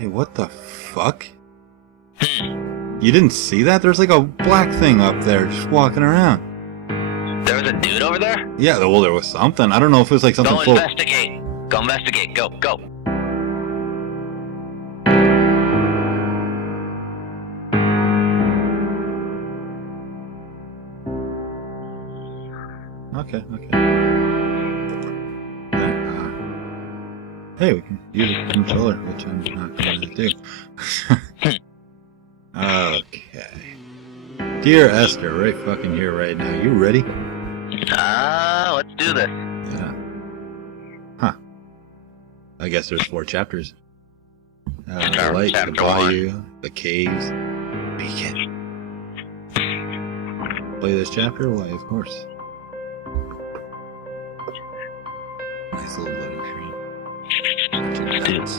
Hey, what the fuck? Hmm. You didn't see that? There's like a black thing up there just walking around. There was a dude over there? Yeah, well, there was something. I don't know if it was like something Go investigate. Go investigate. Go, go. Okay. Hey, we can use a controller, which I'm not going to do. Okay. Dear Esther, right fucking here, right now. You ready? Let's do this. Yeah. Huh. I guess there's 4 chapters. The light, the bayou, the caves, beacon. Play this chapter? Why, of course. Nice little loading screen. Tools.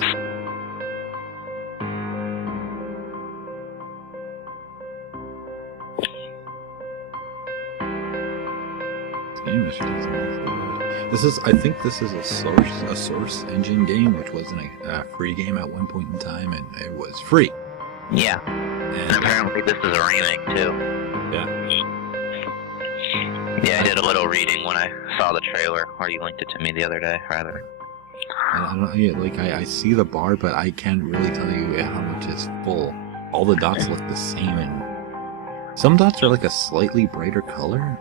This is, I think this is a source engine game, which wasn't a free game at one point in time, and it was free. Yeah. And apparently this is a remake, too. Yeah. Yeah, I did a little reading when I saw the trailer, or you linked it to me the other day, rather. I see the bar, but I can't really tell you how much is full. All the dots look the same, and some dots are like a slightly brighter color.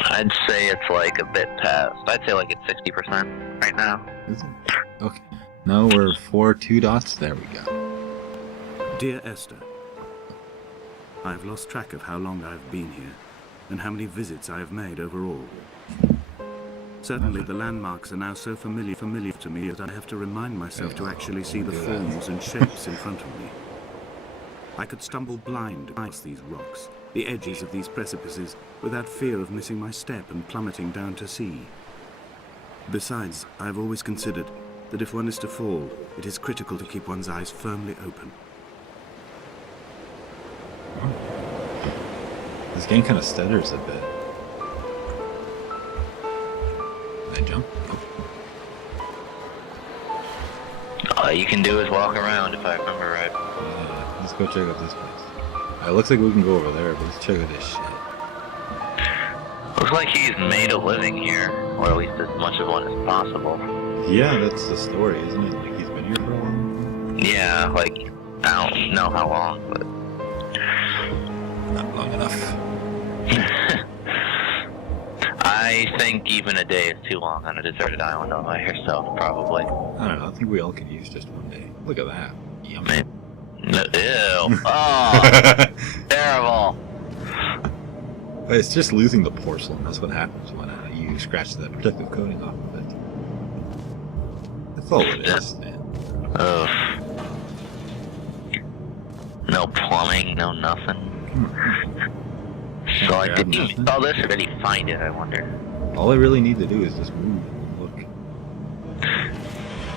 I'd say it's like a bit past. I'd say like it's 60% right now. Is it? Okay. No, we're 2 dots. There we go. Dear Esther, I've lost track of how long I've been here, and how many visits I have made overall. Certainly the landmarks are now so familiar to me that I have to remind myself to actually see the forms and shapes in front of me. I could stumble blind across these rocks, the edges of these precipices, without fear of missing my step and plummeting down to sea. Besides, I have always considered that if one is to fall, it is critical to keep one's eyes firmly open. This game kind of stutters a bit. Can I jump? All you can do is walk around, if I remember right. Let's go check out this place. It looks like we can go over there, but let's check out this shit. Looks like he's made a living here, or at least as much of one as possible. Yeah, that's the story, isn't it? Like he's been here for a long time? Yeah, like, I don't know how long, but... Not long enough. I think even a day is too long on a deserted island all by yourself, probably. I don't know, I think we all could use just one day. Look at that. Yummy. Ew. Oh, terrible. But it's just losing the porcelain. That's what happens when you scratch the protective coating off of it. That's all it is, man. Ugh. No plumbing, no nothing. So like, did he install this or did he find it, I wonder? All I really need to do is just move and look.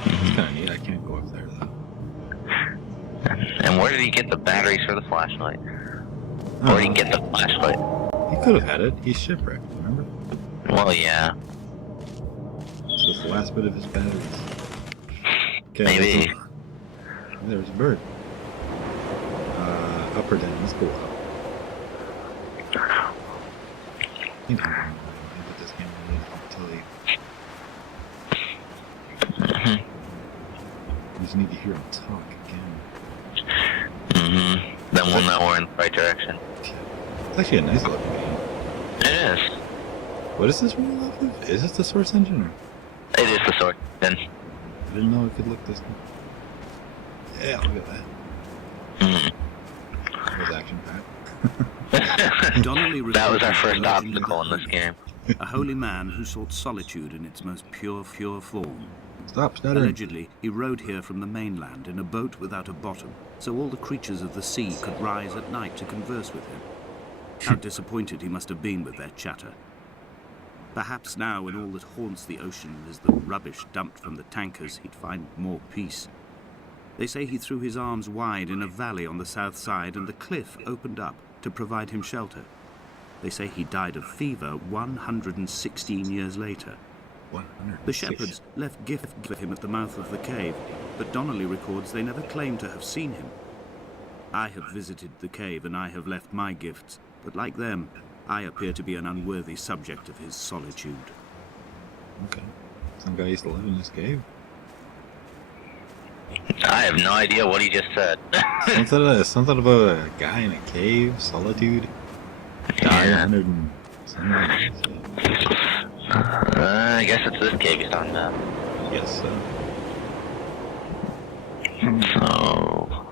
It's kind of neat. I can't go up there, though. And where did he get the batteries for the flashlight? Where did he get the flashlight? He could have had it. He's shipwrecked, remember? Well, yeah. It's just the last bit of his batteries. Okay, maybe. There's a bird. Up or down? Let's go up. I think I'm going to put this game until he... We just need to hear him talk again. Then we'll know we're in the right direction. It's actually a nice looking game. It is. What is this really off of? Is this the Source engine? Or? It is the Source engine. I didn't know it could look this good. Yeah, look at that. That was action packed. That was our first obstacle in this game. A holy man who sought solitude in its most pure form. Stop stuttering. Allegedly, he rode here from the mainland in a boat without a bottom, so all the creatures of the sea could rise at night to converse with him. How disappointed he must have been with their chatter. Perhaps now, when all that haunts the ocean is the rubbish dumped from the tankers, he'd find more peace. They say he threw his arms wide in a valley on the south side, and the cliff opened up to provide him shelter. They say he died of fever 116 years later. The shepherds left gifts for him at the mouth of the cave, but Donnelly records they never claimed to have seen him. I have visited the cave and I have left my gifts, but like them, I appear to be an unworthy subject of his solitude. Okay. Some guy used to live in this cave. I have no idea what he just said. something about a guy in a cave, solitude. Yeah. 900 and something. I guess it's this cave he's talking about. Yes, so. So...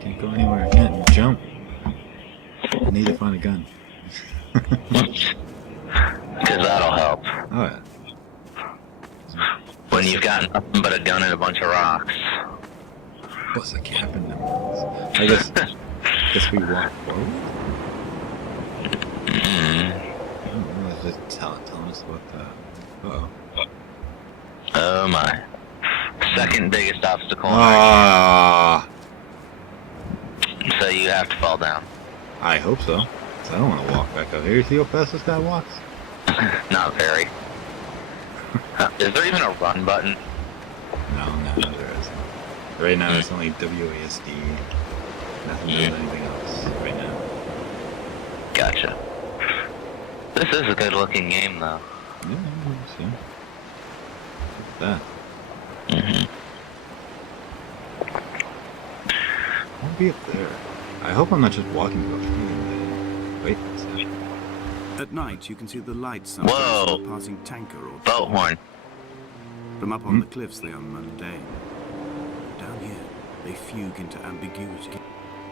Can't go anywhere. Can't jump. I need to find a gun. Because that'll help. Oh, yeah. When you've got nothing but a gun and a bunch of rocks. What's a cabin now? I guess we walk forward? Just tell us about that. Uh-oh. Oh my. Second biggest obstacle. Ah! So you have to fall down. I hope so. 'Cause I don't want to walk back up here. You see how fast this guy walks? Not very. Is there even a run button? No, there isn't. Right now it's only WASD. Nothing does anything else right now. Gotcha. This is a good looking game though. Yeah, see. Look at that. I'll be up there. I hope I'm not just walking to a field. Wait, what's that? At night, you can see the lights sometimes Whoa. from a passing tanker or Boat horn. From up on the cliffs, they are mundane. Down here, they fugue into ambiguity.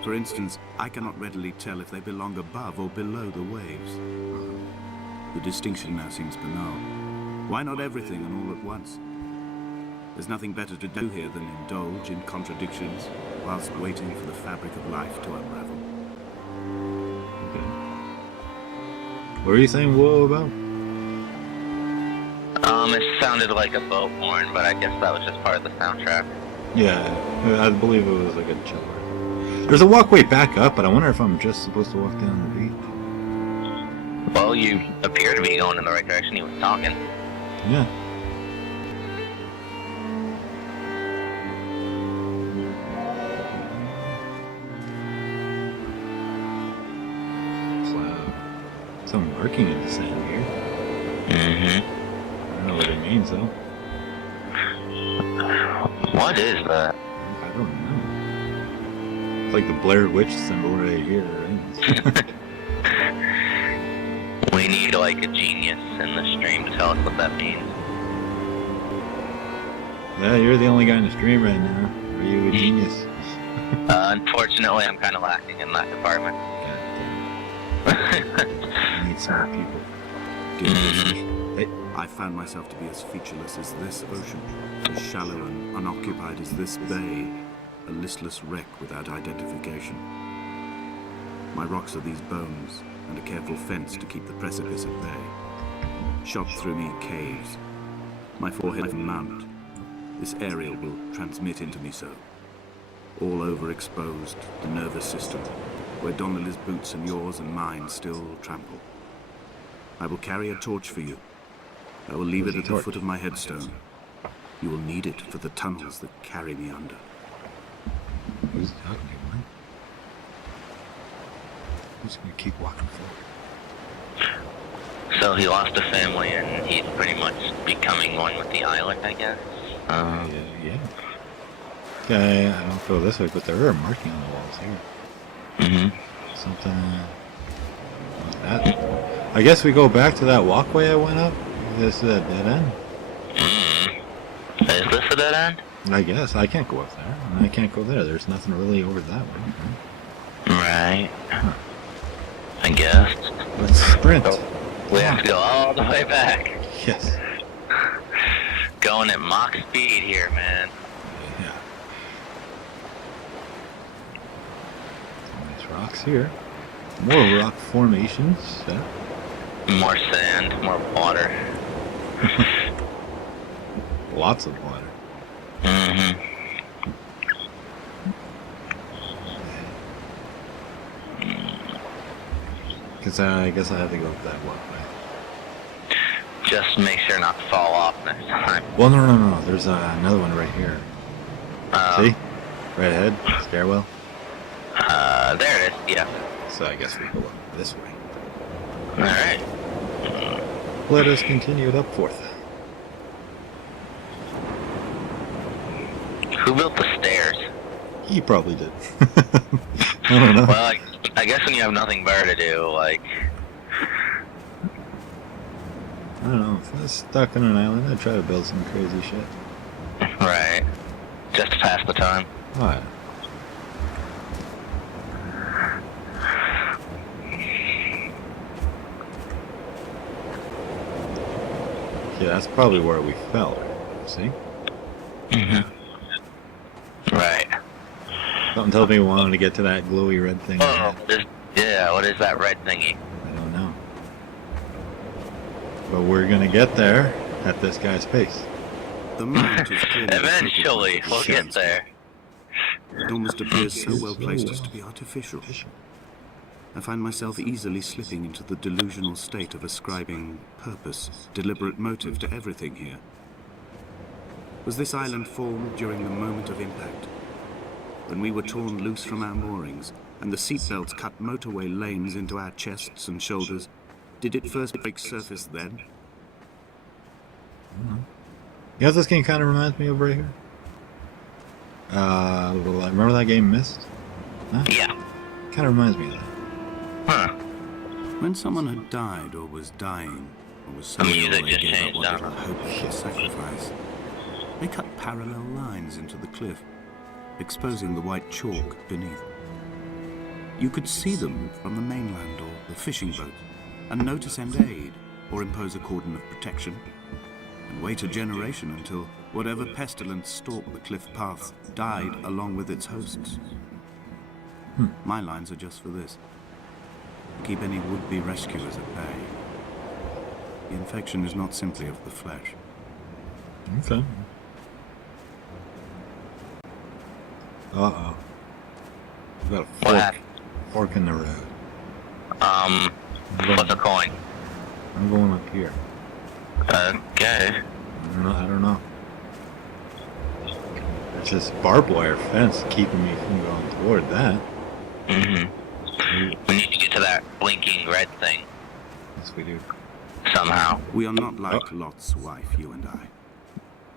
For instance, I cannot readily tell if they belong above or below the waves. The distinction now seems banal. Why not everything and all at once? There's nothing better to do here than indulge in contradictions whilst waiting for the fabric of life to unravel. Okay. What were you saying whoa about? It sounded like a boat horn, but I guess that was just part of the soundtrack. Yeah, I believe it was like a chiller. There's a walkway back up, but I wonder if I'm just supposed to walk down the beach. Well, you appear to be going in the right direction. He was talking. Yeah. Some marking in the sand here. I don't know what it means though. What is that? I don't know. It's like the Blair Witch symbol right here, right? We need like a genius in the stream to tell us what that means. Yeah, you're the only guy in the stream right now. Are you a genius? Unfortunately, I'm kind of lacking in that department. God damn. I need some more people. Hey. I found myself to be as featureless as this ocean, as shallow and unoccupied as this bay, a listless wreck without identification. My rocks are these bones, and a careful fence to keep the precipice at bay. Shot through me caves. My forehead mount. This aerial will transmit into me so. All overexposed, the nervous system, where Donnelly's boots and yours and mine still trample. I will carry a torch for you. I will leave it at the foot of my headstone. You will need it for the tunnels that carry me under. Who's talking to you, man? I'm just gonna keep walking forward. So he lost a family and he's pretty much becoming one with the island, I guess. Yeah. Okay, I don't go this way, but there are markings on the walls here. Something like that. I guess we go back to that walkway I went up. This is a dead end. Is this a dead end? I guess. I can't go up there. And I can't go there. There's nothing really over that way. Right. I guess. Let's sprint. We have to go all the way back. Yes. Going at Mach speed here, man. Yeah. Nice rocks here. More rock formations. Yeah. More sand, more water. Lots of water. Because I guess I have to go up that walkway. Just make sure not to fall off next time. Well, no. There's another one right here. See? Right ahead. Stairwell. There it is. Yeah. So I guess we go up this way. All right. Let us continue it up forth. Who built the stairs? He probably did. I don't know. Well, I guess when you have nothing better to do, like... I don't know. If I was stuck on an island, I'd try to build some crazy shit. Right. Just to pass the time. Oh, yeah. Yeah, that's probably where we fell. See? Mm-hmm. Right. Something told me we wanted to get to that glowy red thing. Oh, yeah, what is that red thingy? I don't know. But we're gonna get there at this guy's pace. The mount is clearly Eventually, we'll get there. It almost appears so well placed as to be artificial. I find myself easily slipping into the delusional state of ascribing purpose, deliberate motive to everything here. Was this island formed during the moment of impact? When we were torn loose from our moorings, and the seatbelts cut motorway lanes into our chests and shoulders, did it first break surface then? You know what this game kind of reminds me of right here? Remember that game Myst? Huh? Yeah. Kind of reminds me of that. Huh. When someone had died or was dying, or was so The ill music they just gave up changed what up. little hope they could sacrifice, they cut parallel lines into the cliff, exposing the white chalk beneath. You could see them from the mainland or the fishing boat, and know to send aid or impose a cordon of protection, and wait a generation until whatever pestilence stalked the cliff path died along with its hosts. My lines are just for this. To keep any would-be rescuers at bay. The infection is not simply of the flesh. Okay. Uh-oh. We got a fork in the road. What's a coin? I'm going up here. Okay. I don't know. It's this barbed wire fence keeping me from going toward that. Mm-hmm. We need to get to that blinking red thing. Yes, we do. Somehow. We are not like Lot's wife, you and I.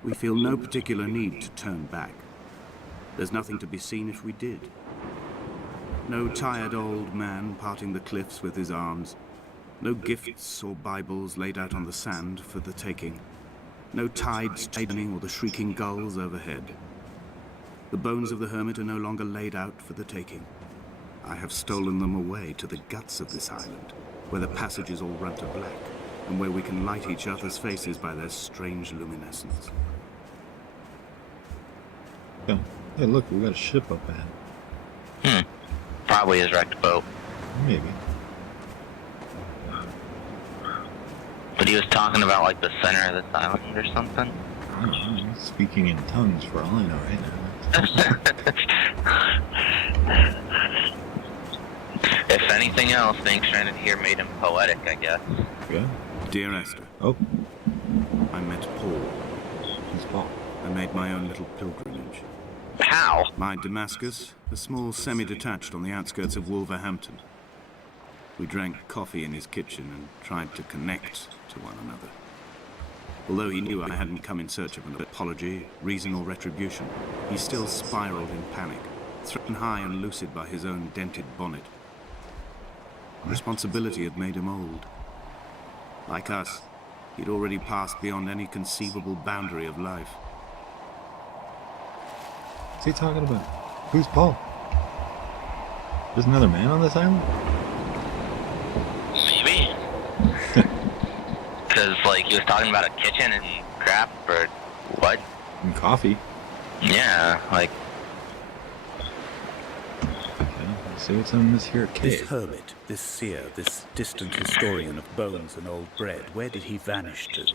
We feel no particular need to turn back. There's nothing to be seen if we did. No tired old man parting the cliffs with his arms. No gifts or Bibles laid out on the sand for the taking. No tides turning or the shrieking gulls overhead. The bones of the hermit are no longer laid out for the taking. I have stolen them away to the guts of this island, where the passages all run to black, and where we can light each other's faces by their strange luminescence. Yeah. Hey, look, we got a ship up ahead. Probably his wrecked boat. Maybe. But he was talking about like the center of this island or something. I don't know. He's speaking in tongues for all I know right now. If anything else, being stranded here made him poetic, I guess. Yeah. Dear Esther, Oh, I met Paul. he's Paul. I made my own little pilgrimage. How? My Damascus, a small semi-detached on the outskirts of Wolverhampton. We drank coffee in his kitchen and tried to connect to one another. Although he knew I hadn't come in search of an apology, reason or retribution, he still spiraled in panic, thrown high and lucid by his own dented bonnet. Responsibility had made him old. Like us, he'd already passed beyond any conceivable boundary of life. What's he talking about? Who's Paul? There's another man on this island? Maybe. Because, like, he was talking about a kitchen and crap, or what? And coffee. Yeah, like, Okay, let's see what's in this here This cave. hermit, this seer, this distant historian of bones and old bread, where did he vanish to?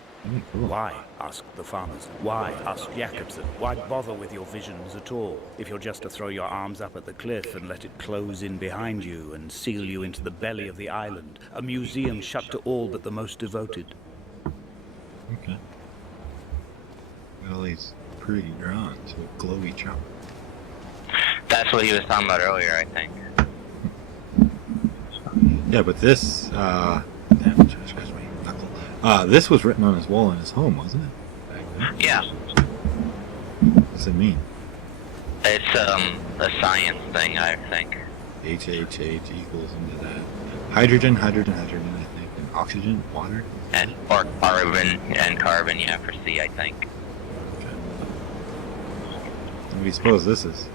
Cool. Why? Asked the farmers. Why? Asked Jakobsen. Why bother with your visions at all, if you're just to throw your arms up at the cliff and let it close in behind you and seal you into the belly of the island, a museum shut to all but the most devoted? Okay. Well, he's pretty drawn to a glowy chopper. That's what he was talking about earlier, I think. Yeah, but this, damn, scratch my knuckle. This was written on his wall in his home, wasn't it? Back then. Yeah. What does it mean? It's a science thing, I think. HHH equals into that. Hydrogen, I think. And oxygen, water. And or carbon, yeah, for C, I think. Okay. What do you suppose this is?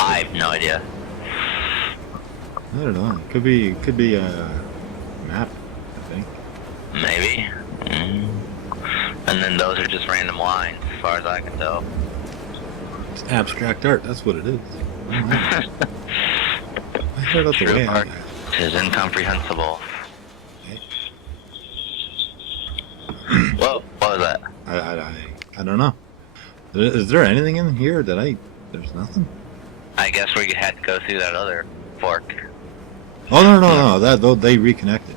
I have no idea. I don't know. It could be a map, I think. Maybe. And then those are just random lines, as far as I can tell. It's abstract art, that's what it is. I heard out the True way. art is incomprehensible. Okay. Whoa, what was that? I don't know. Is there anything in here that there's nothing? I guess we had to go through that other fork. Oh, no. They reconnected.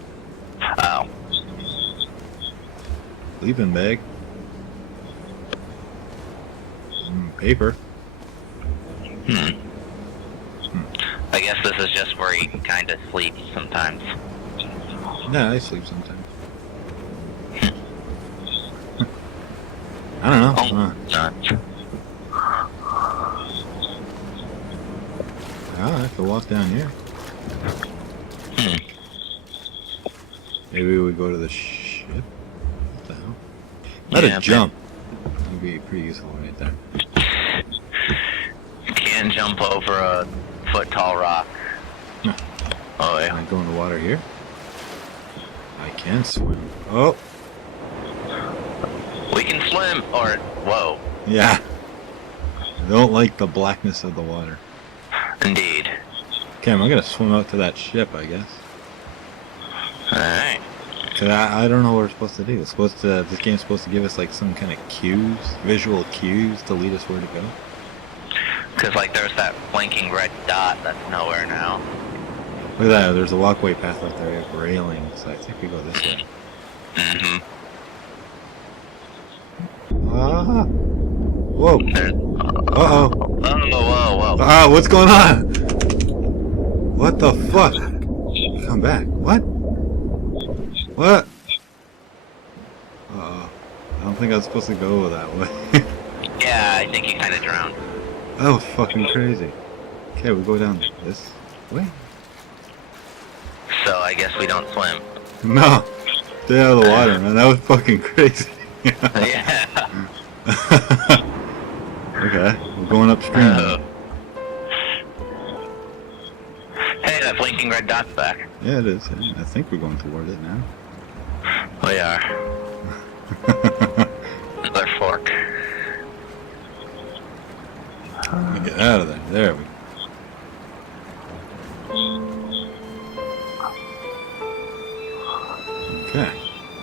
Oh. Sleeping bag. Paper. I guess this is just where he kind of sleeps sometimes. Yeah, I sleep sometimes. I don't know. Oh, nuts. I have to walk down here. Maybe we go to the ship? What the hell? Let Yeah, it jump. That would be pretty useful right there. Can't jump over a foot-tall rock. No. Oh, Can yeah. I go in the water here? I can swim. Oh! We can swim, or, whoa. Yeah. I don't like the blackness of the water. Indeed. Okay, I'm gonna swim out to that ship, I guess. Alright. Cause I don't know what we're supposed to do. It's supposed to. This game's supposed to give us like some kind of cues, visual cues to lead us where to go. Because, like, there's that blinking red dot that's nowhere now. Look at that. There's a walkway path up there, like railings. So I think we go this way. Mm-hmm. Ah! Whoa! There's... Uh-oh! Whoa. Ah! What's going on? What the fuck? Come back. What? What? Uh-oh. I don't think I was supposed to go that way. Yeah, I think he kind of drowned. That was fucking crazy. Okay, we go down this way. So I guess we don't swim. No! Stay out of the water, man. That was fucking crazy. Yeah. Okay, we're going upstream now. Hey, that blinking red dot's back. Yeah, it is. Yeah. I think we're going toward it now. We are. Another fork. Let me get out of there. There we go. Okay,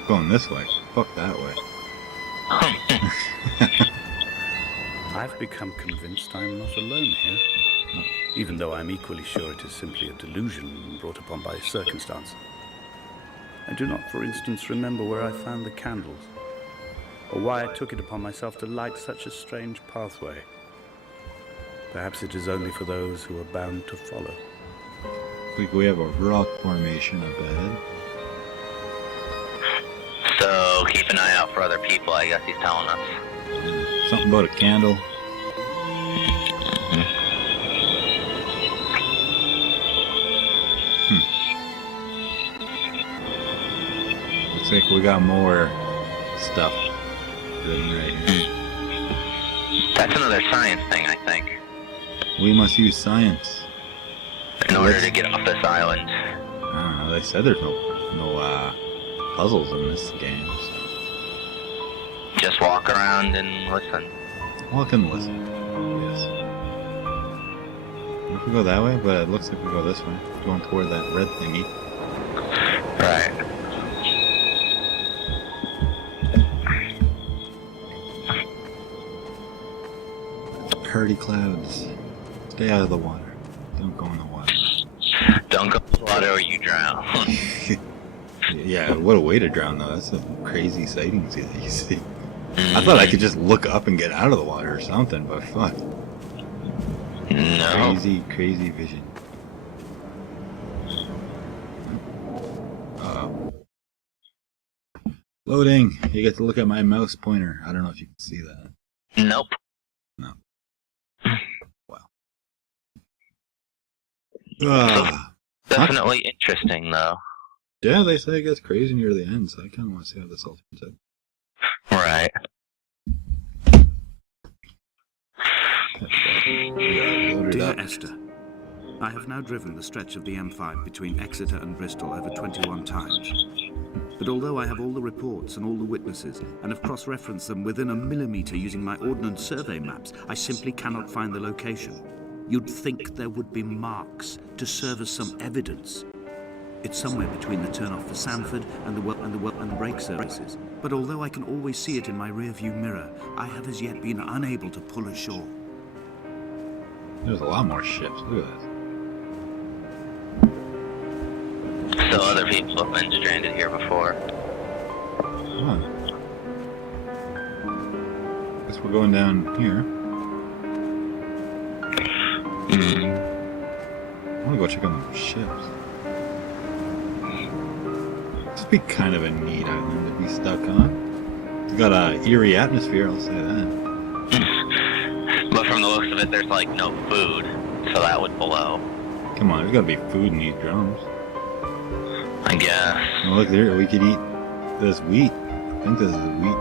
going this way. Fuck that way. I've become convinced I'm not alone here, even though I'm equally sure it is simply a delusion brought upon by circumstance. I do not, for instance, remember where I found the candles, or why I took it upon myself to light such a strange pathway. Perhaps it is only for those who are bound to follow. Like we have a rock formation up ahead. So keep an eye out for other people, I guess he's telling us. Something about a candle. Looks like we got more stuff written right here. That's another science thing, I think. We must use science. In order to get off this island. I don't know. They said there's no puzzles in this game. So. Just walk around and listen. Walk and listen. Yes. What if we go that way? But it looks like we go this way. Going toward that red thingy. Right. Hardy clouds. Stay out of the water. Don't go in the water. Don't go in the water or you drown. Yeah, what a way to drown, though. That's some crazy sightings that you see. I thought I could just look up and get out of the water or something, but fuck. No. Crazy vision. Uh-oh. Loading. You get to look at my mouse pointer. I don't know if you can see that. Nope. No. Wow. Ah. Definitely interesting, though. Yeah, they say it gets crazy near the end, so I kind of want to see how this all turns out. Right. Dear Esther, I have now driven the stretch of the M5 between Exeter and Bristol over 21 times. But although I have all the reports and all the witnesses, and have cross-referenced them within a millimetre using my ordnance survey maps, I simply cannot find the location. You'd think there would be marks to serve as some evidence. It's somewhere between the turn-off for Sanford and the brake services. But although I can always see it in my rear-view mirror, I have as yet been unable to pull ashore. There's a lot more ships. Look at this. So other people have been stranded here before. Come on. Guess we're going down here. I want to go check on the ships. This would be kind of a neat island to be stuck on. It's got a eerie atmosphere, I'll say that. But from the looks of it, there's like no food, so that would blow. Come on, there's got to be food in these drums. I guess. Oh, look there, we could eat this wheat. I think this is the wheat.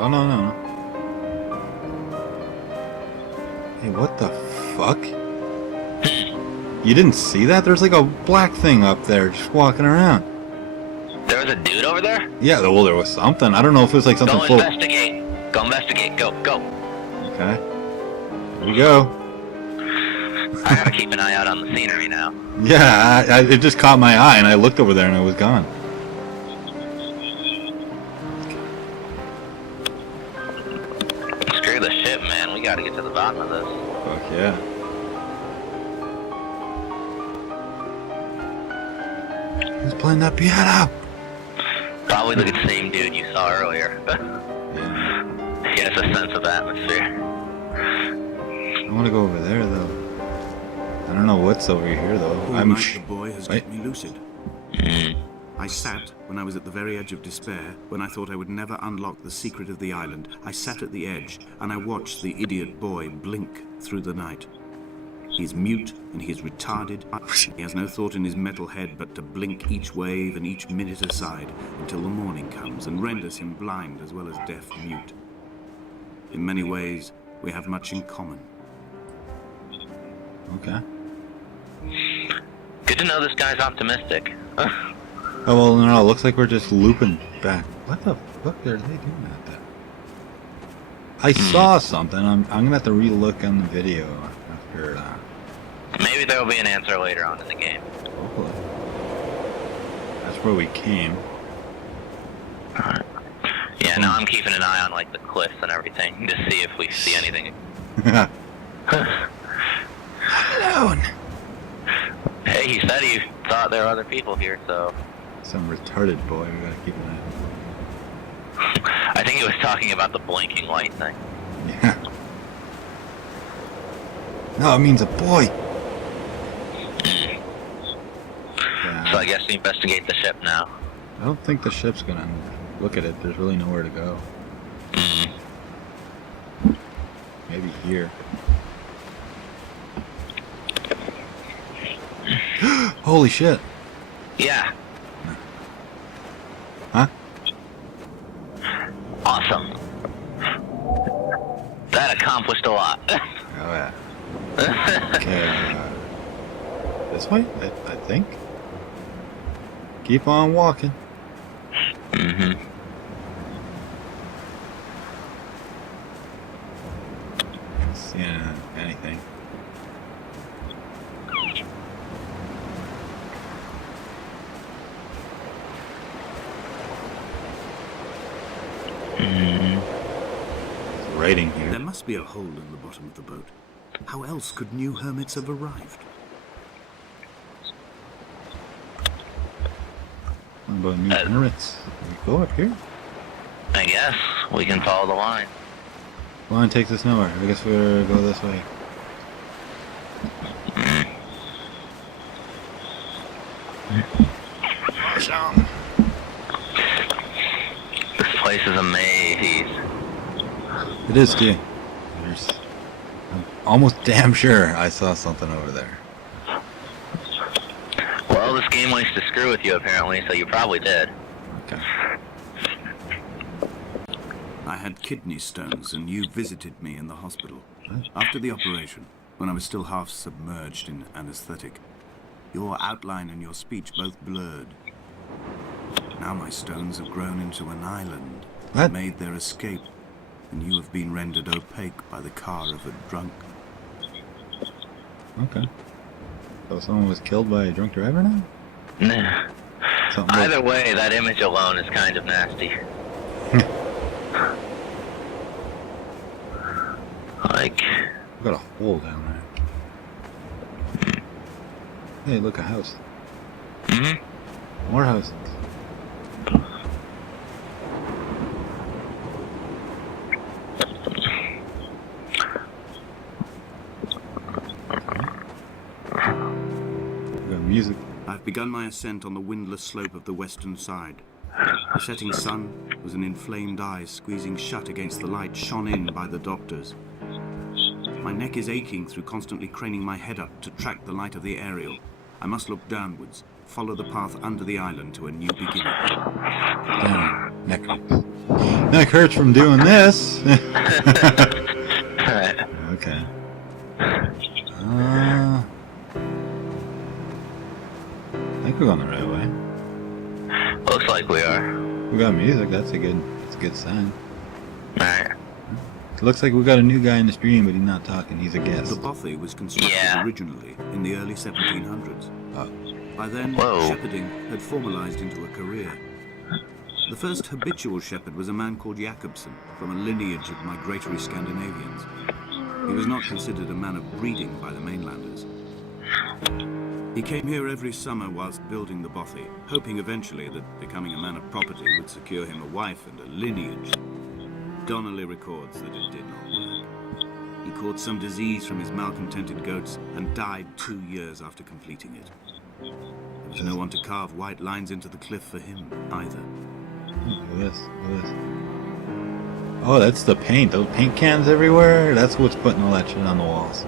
Oh, no. Hey, what the fuck? You didn't see that? There's like a black thing up there just walking around. There was a dude over there? Yeah, well, there was something. I don't know if it was like something Go full. investigate. Go investigate. Go. Okay. Here we go. I gotta keep an eye out on the scenery now. Yeah, it just caught my eye, and I looked over there, and it was gone. Screw the ship, man. We gotta get to the bottom of this. Fuck yeah. Who's playing that piano? Probably the same dude you saw earlier. Yeah. He has a sense of atmosphere. I want to go over there, though. I don't know what's over here, though. All I'm night the boy has kept me lucid. I sat when I was at the very edge of despair, when I thought I would never unlock the secret of the island. I sat at the edge, and I watched the idiot boy blink through the night. He is mute, and he is retarded. He has no thought in his metal head but to blink each wave and each minute aside until the morning comes and renders him blind as well as deaf mute. In many ways, we have much in common. Okay. Good to know this guy's optimistic. Oh, well, no, it looks like we're just looping back. What the fuck are they doing out there? I saw something. I'm gonna have to re-look on the video after, Maybe there will be an answer later on in the game. hopefully. That's where we came. Alright. Yeah, now I'm keeping an eye on like the cliffs and everything to see if we see anything. Alone. Hey, he said he thought there were other people here, so Some retarded boy. We gotta keep an eye. I think he was talking about the blinking light thing. Yeah. No, it means a boy. Yeah. So I guess we investigate the ship now. I don't think the ship's gonna look at it. There's really nowhere to go. Maybe here. Holy shit. Yeah. Huh? Awesome. That accomplished a lot. Oh yeah. Okay. This way? I think. Keep on walking. Mm-hmm. See anything. It's writing There here. must be a hole in the bottom of the boat. How else could new hermits have arrived? What about new hermits? Can we go up here? I guess we can follow the line. Line takes us nowhere. I guess we'll go this way. This place is a maze. It is, too. I'm almost damn sure I saw something over there. Well, this game likes to screw with you apparently, so you probably did. Okay. I had kidney stones and you visited me in the hospital. What? After the operation, when I was still half submerged in anesthetic, your outline and your speech both blurred. Now my stones have grown into an island What? and made their escape, and you have been rendered opaque by the car of a drunk. Okay. So someone was killed by a drunk driver now? Nah. Something Either way, that image alone is kind of nasty. Like, We got a hole down there. Hey, look, a house. More houses. We got music. I've begun my ascent on the windless slope of the western side. The setting sun was an inflamed eye squeezing shut against the light shone in by the doctors. My neck is aching through constantly craning my head up to track the light of the aerial. I must look downwards, follow the path under the island to a new beginning. Damn, neck hurts. Neck hurts from doing this. Okay. I think we're going the right way. looks like we are. We got music. That's a good sign. Alright. It looks like we got a new guy in the stream, but he's not talking. He's a The guest. bothy was constructed Yeah. originally in the early 1700s. Oh. By then, Whoa. shepherding had formalized into a career. The first habitual shepherd was a man called Jakobsen, from a lineage of migratory Scandinavians. He was not considered a man of breeding by the mainlanders. He came here every summer whilst building the bothy, hoping eventually that becoming a man of property would secure him a wife and a lineage. Donnelly records that it did not work. He caught some disease from his malcontented goats and died 2 years after completing it. There was no one to carve white lines into the cliff for him, either. Look at this. Look at this. Oh, that's the paint. Those paint cans everywhere. That's what's putting all that shit on the walls.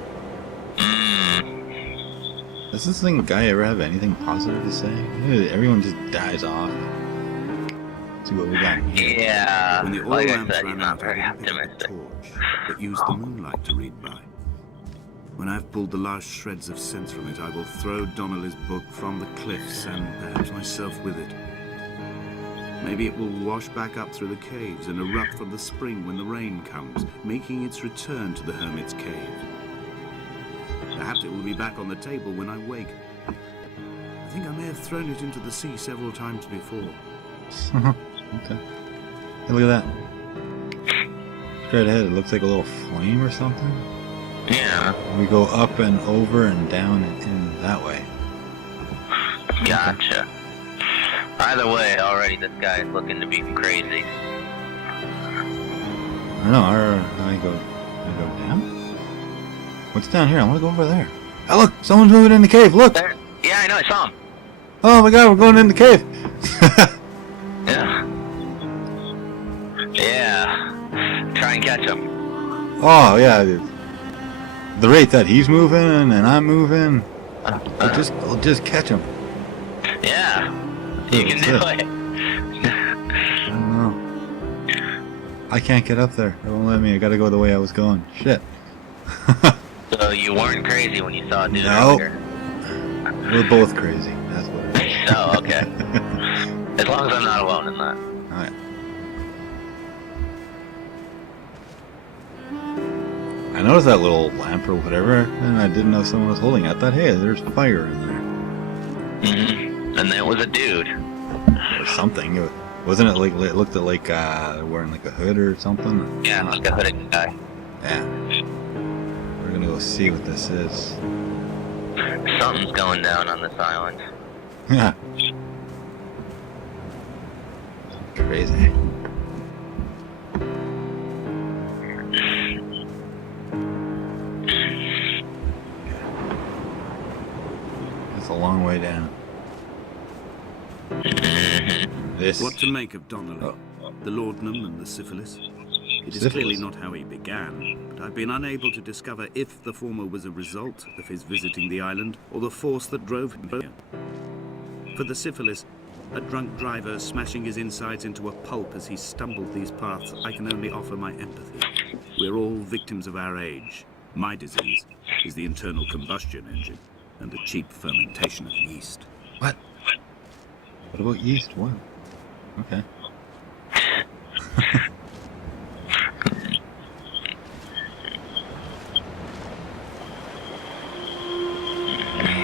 Does this guy ever have anything positive to say? Everyone just dies off. Let's see what we got here. Yeah, When the oil like I lamps said, ran he's not out, very I picked up a optimistic. torch that used the moonlight to read by. When I've pulled the last shreds of sense from it, I will throw Donnelly's book from the cliffs and perhaps myself with it. Maybe it will wash back up through the caves and erupt from the spring when the rain comes, making its return to the hermit's cave. Perhaps it will be back on the table when I wake. I think I may have thrown it into the sea several times before. Okay. Hey, look at that. Straight ahead, it looks like a little flame or something. Yeah, We go up and over and down and in that way. gotcha. Either way, already this guy is looking to be crazy. I don't know. I go down? What's down here? I want to go over there. Oh, look! Someone's moving in the cave. Look! There. Yeah, I know, I saw him. Oh my god, we're going in the cave! Yeah. Yeah. Try and catch him. Oh, yeah. The rate that he's moving and I'm moving, I'll just catch him. Yeah. You can do That's it. I don't know. I can't get up there. It won't let me. I gotta go the way I was going. Shit. So you weren't crazy when you saw a dude No. earlier? We're both crazy. That's what it is. Oh, okay. As long as I'm not alone in that. Alright. I noticed that little lamp or whatever, and I didn't know someone was holding it. I thought, hey, there's fire in there. And there was a dude. Or something. Wasn't it like, it looked like wearing like a hood or something? Yeah, like a hooded guy. Yeah. We're Gotta go see what this is. Something's going down on this island. Yeah. Crazy. That's a long way down. This. What to make of Donnelly, Oh. the laudanum and the syphilis? It is Syphilis. clearly not how he began, but I've been unable to discover if the former was a result of his visiting the island or the force that drove him here. For the syphilis, a drunk driver smashing his insides into a pulp as he stumbled these paths, I can only offer my empathy. We're all victims of our age. My disease is the internal combustion engine and the cheap fermentation of yeast. What? What about yeast? What? Okay.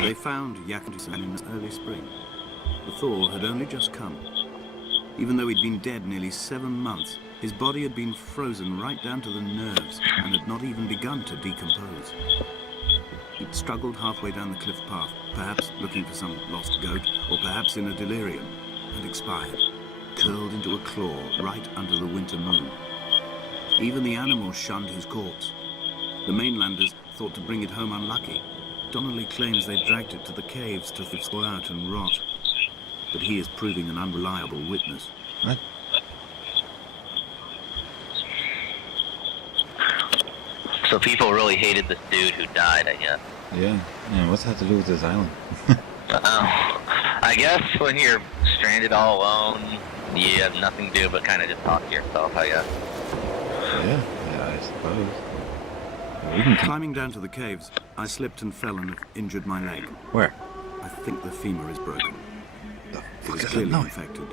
They found Yakutisan in early spring. The thaw had only just come. Even though he'd been dead nearly 7 months, his body had been frozen right down to the nerves and had not even begun to decompose. He'd struggled halfway down the cliff path, perhaps looking for some lost goat, or perhaps in a delirium, and expired, curled into a claw right under the winter moon. Even the animals shunned his corpse. The mainlanders thought to bring it home unlucky. Donnelly claims they dragged it to the caves to thaw out and rot. But he is proving an unreliable witness. What? So people really hated this dude who died, I guess. Yeah. Yeah, what's that have to do with this island? I guess when you're stranded all alone, you have nothing to do but kind of just talk to yourself, I guess. Yeah, I suppose. We can Climbing down to the caves, I slipped and fell and have injured my leg. Where? I think the femur is broken. The It fuck is is that clearly noise? infected.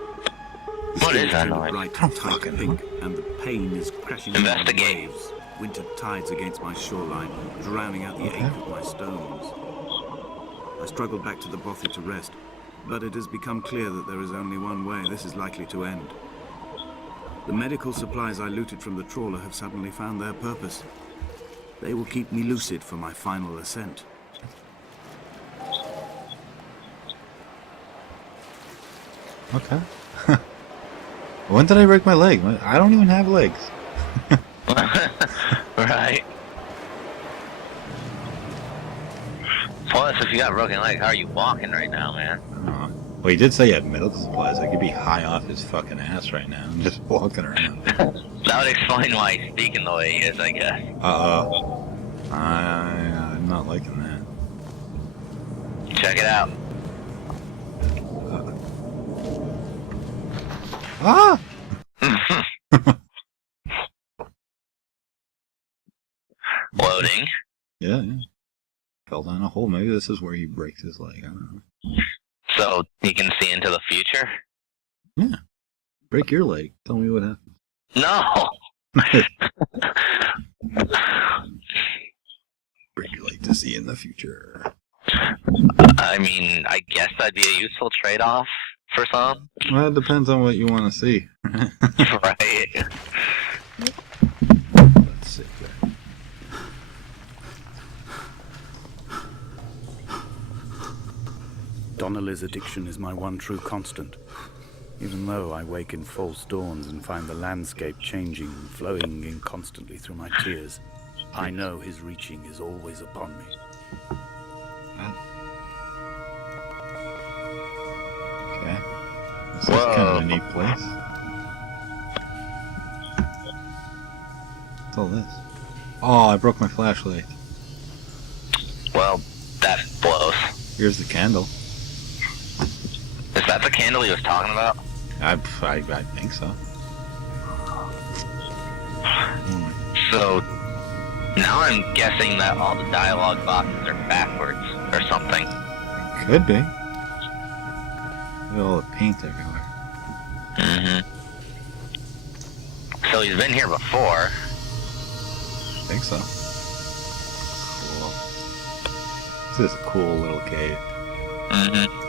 What is that Turned noise? bright I don't tight fucking pink, and the pain is crashing down the Investigate. waves. Winter tides against my shoreline, drowning out the Okay. ache of my stones. I struggled back to the bothy to rest, but it has become clear that there is only one way this is likely to end. The medical supplies I looted from the trawler have suddenly found their purpose. They will keep me lucid for my final ascent. Okay. When did I break my leg? I don't even have legs. Right. Plus, if you got a broken leg, how are you walking right now, man? Well, he did say he had medical supplies. I could be high off his fucking ass right now. I'm just walking around. That would explain why he's speaking the way he is, I guess. Uh-oh. I'm not liking that. Check it out. Ah! Loading. Yeah. Fell down a hole. Maybe this is where he breaks his leg. I don't know. So he can see into the future? Yeah. Break your leg. Tell me what happened. No! Break your leg to see in the future. I mean, I guess that'd be a useful trade-off for some. Well, it depends on what you want to see. Right? Let's see there. Donnelly's addiction is my one true constant. Even though I wake in false dawns and find the landscape changing, flowing inconstantly through my tears, I know his reaching is always upon me. Okay. This is Whoa. kind of a neat place. What's all this? Oh, I broke my flashlight. Well, that blows. Here's the candle. Is that the candle he was talking about? I think so. So, now I'm guessing that all the dialogue boxes are backwards or something. Could be. Look at all the paint everywhere. Mm-hmm. So he's been here before. I think so. Cool. This is a cool little cave. Mm-hmm.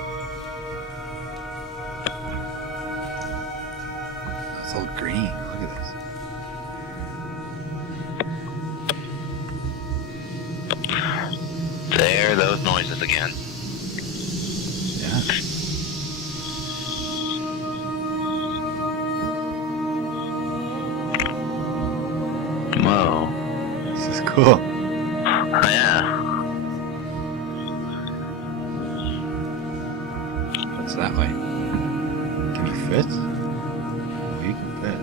It's all green. Look at cool. Oh, yeah. What's that way? Can you fit? Oh, you can fit.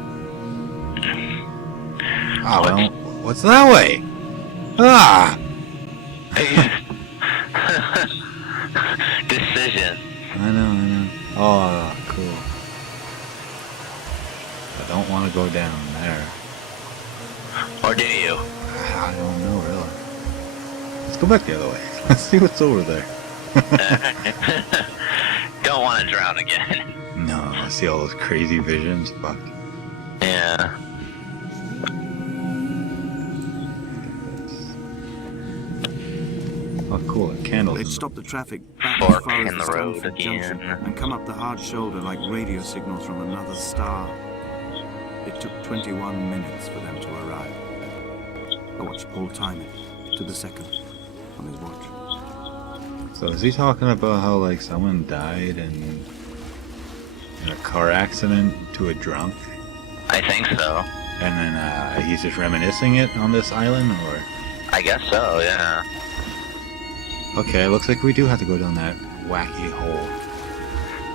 Ah, well, what's that way? Ah! Decision. I know. Oh, cool. I don't want to go down there. Or do you? I don't know, really. Let's go back the other way. Let's see what's over there. Don't want to drown again. No, I see all those crazy visions. Fuck. Yeah. Oh, cool. A candle. They'd stop the traffic back as Fork far as in the the road Stanford again. Junction and come up the hard shoulder like radio signals from another star. It took 21 minutes for them to arrive. I watched Paul time it to the second on his watch. So is he talking about how, like, someone died in a car accident to a drunk? I think so. And then he's just reminiscing it on this island, or? I guess so, yeah. Okay, looks like we do have to go down that wacky hole.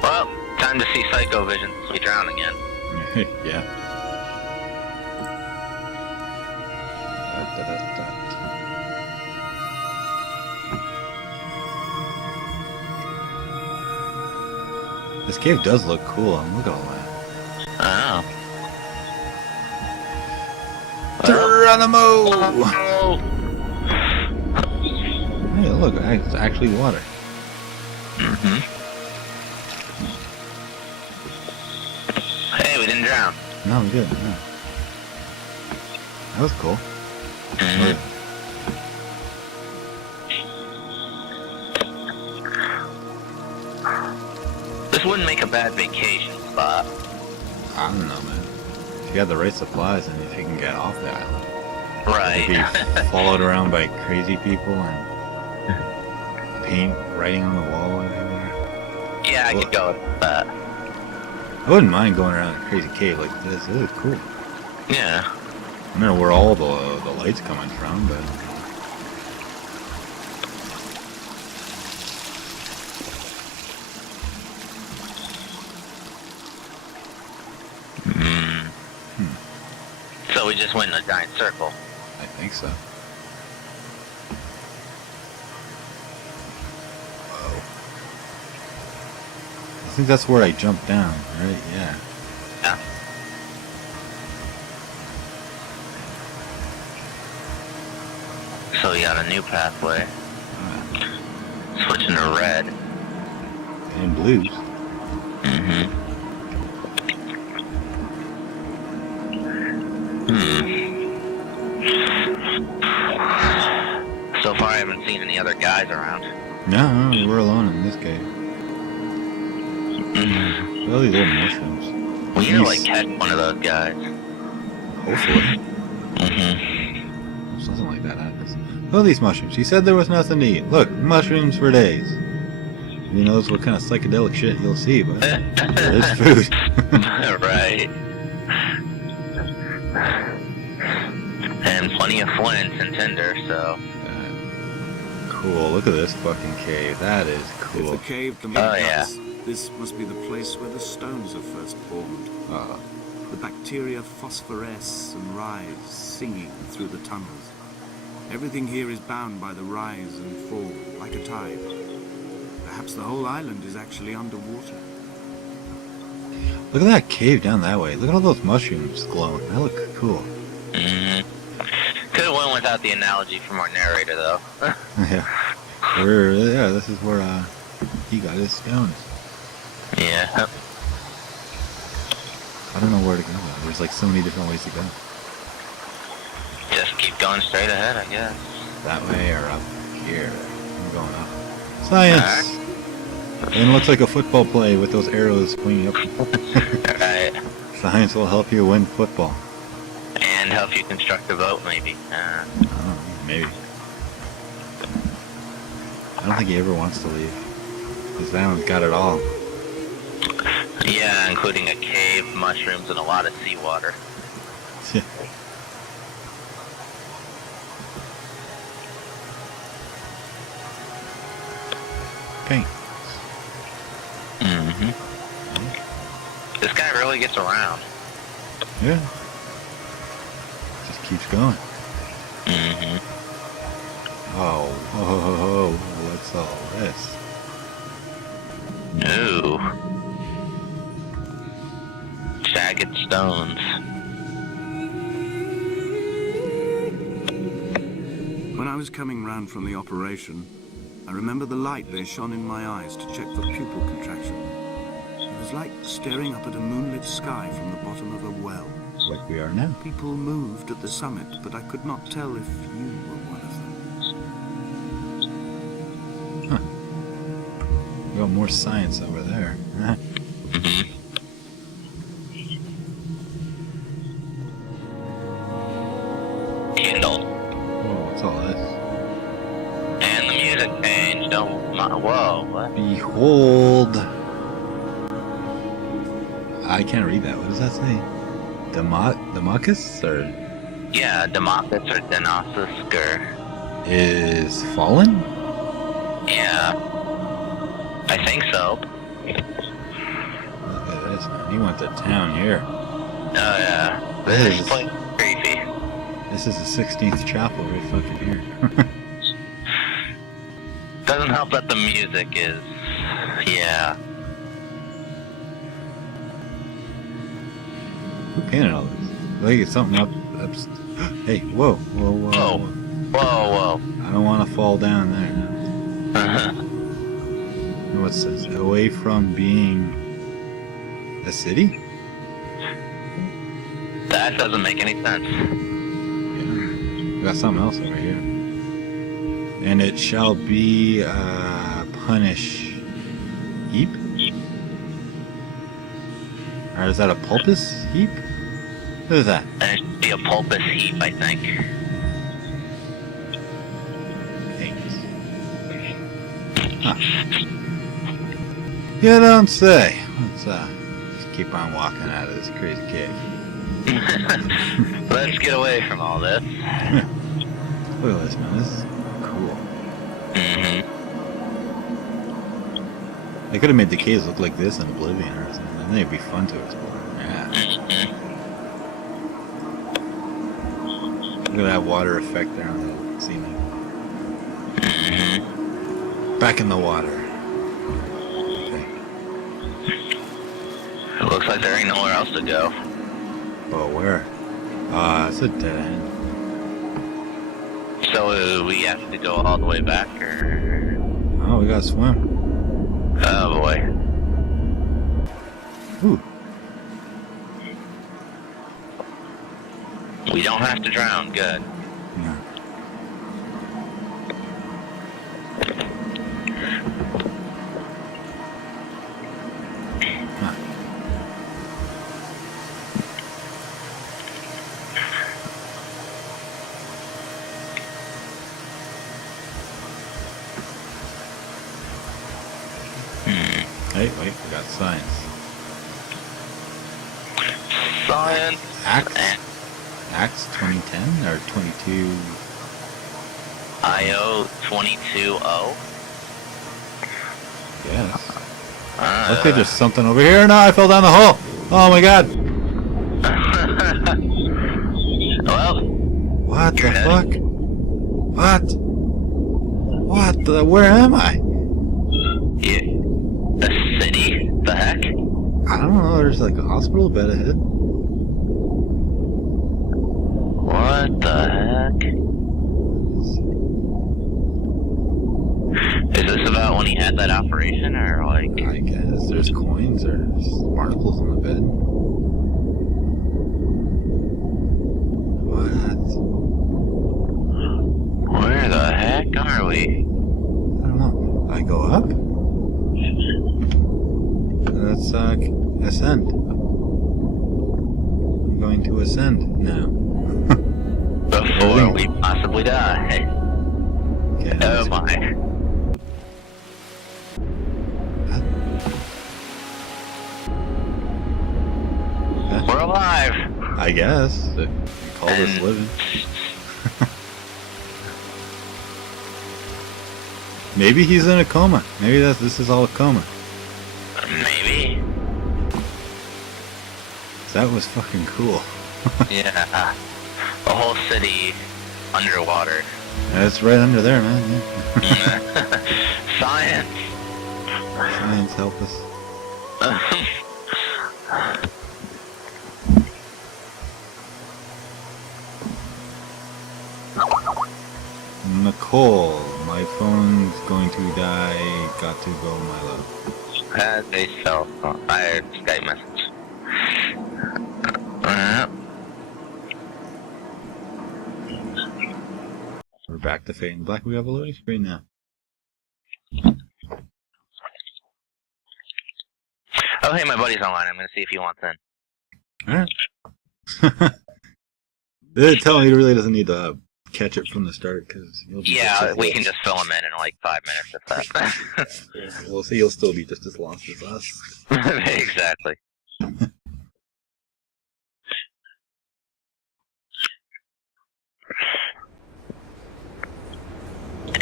Well, time to see Psycho Vision as we drown again. Yeah. This cave does look cool. Look at all that. Oh. Geronimo! Oh. Hey, look, it's actually water. Mm-hmm. Hey, we didn't drown. No, we didn't. No. That was cool. Mhm. This wouldn't make a bad vacation spot. I don't know, man. If you got the right supplies, and if you can get off the island. Right. Be followed around by crazy people and paint writing on the wall everywhere. Yeah, I could go with that. I wouldn't mind going around a crazy cave like this. This is cool. Yeah. I don't know where all the lights coming from, but So we just went in a giant circle. I think so. Whoa. I think that's where I jumped down, right? Yeah. Yeah. So we got a new pathway. Switching to red. And blues. Mm-hmm. So far I haven't seen any other guys around. No, we're alone in this cave. Look at all these little mushrooms. We need to like catch one of those guys. Hopefully. Mm-hmm. Something like that happens. Look at these mushrooms. He said there was nothing to eat. Look, mushrooms for days. Who knows what kind of psychedelic shit you'll see, but there is food. Right. And plenty of flints and tinder, so. Cool. Look at this fucking cave. That is If cool. the cave can be nuts, this must be the place where the stones are first formed. The bacteria phosphoresce and rise, singing through the tunnels. Everything here is bound by the rise and fall, like a tide. Perhaps the whole island is actually underwater. Look at that cave down that way. Look at all those mushrooms glowing. That look cool. Mm-hmm. Could have went without the analogy from our narrator, though. Yeah. This is where he got his stones. Yeah. I don't know where to go. There's like so many different ways to go. Just keep going straight ahead, I guess. That way or up here. I'm going up. Science! And it looks like a football play with those arrows pointing up. Alright. Science will help you win football. And help you construct a boat, maybe. I don't know, maybe. I don't think he ever wants to leave. This island's got it all. Yeah, including a cave, mushrooms, and a lot of seawater. paint. Mm-hmm. This guy really gets around. Yeah. Just keeps going. Mm-hmm. Oh, whoa, what's all this? Ooh. Jagged stones. When I was coming round from the operation, I remember the light they shone in my eyes to check for pupil contraction. It was like staring up at a moonlit sky from the bottom of a well. Like we are now. People moved at the summit, but I could not tell if you were one of them. We got more science over there. Mm-hmm. Kindle. Whoa, what's all this? And the music changed. Oh my, whoa, what? Behold. I can't read that. What does that say? Demachus or Yeah, Demachus or Denosus is fallen? Yeah. I think so. Look at this, man. He went to town here. Oh yeah. This This is- is like creepy. This is the 16th chapel right fucking here. Doesn't help that the music is, yeah. Who painted all this? Like it's something up. Hey, whoa. Whoa. Whoa. I don't want to fall down there. What's this? Away from being a city? That doesn't make any sense. We got something else over here. And it shall be punish heap? Or is that a pulpus heap? What is that? And it should be a pulpus heap, I think. Thanks. Huh. You don't say. Let's just keep on walking out of this crazy cave. Let's get away from all this. Look at this, man. This is cool. Mm-hmm. They could have made the caves look like this in Oblivion or something. Then they'd be fun to explore. Yeah. Mm-hmm. Look at that water effect there on the ceiling. Mm-hmm. Back in the water. Okay. It looks like there ain't nowhere else to go. Oh, where? It's a dead end. So we have to go all the way back, or? Oh, we gotta swim. Oh boy. Ooh. We don't have to drown. Good. No. Huh. Hey, wait, we got science. Science. Acts 2010 or 22? IO 22O. Yes. Okay, there's something over here. No, I fell down the hole. Oh my god. Well. What the Good. fuck? What the? Where am I? Yeah. A city? The heck? I don't know. There's like a hospital bed ahead. What the heck? Is this about when he had that operation, or like? I guess there's coins or marbles on the bed. What? Where the heck are we? I don't know. I go up? Let's ascend. I'm going to ascend now. Before we possibly die. Okay, Oh let's- my. We're alive. I guess. If you call this And- living. Maybe he's in a coma. Maybe this is all a coma. Maybe. That was fucking cool. Yeah. The whole city underwater. That's right under there, man. Yeah. Science. Science, help us. Nicole, my phone's going to die. Got to go, my love. Had a cell phone. I heard Skype message. We're back to Fade in Black. We have a loading screen now. Oh, hey, my buddy's online. I'm going to see if he wants in. Alright. They tell me he really doesn't need to catch it from the start, because yeah, we can just fill him in like 5 minutes if that. We'll see, he'll still be just as lost as us. Exactly.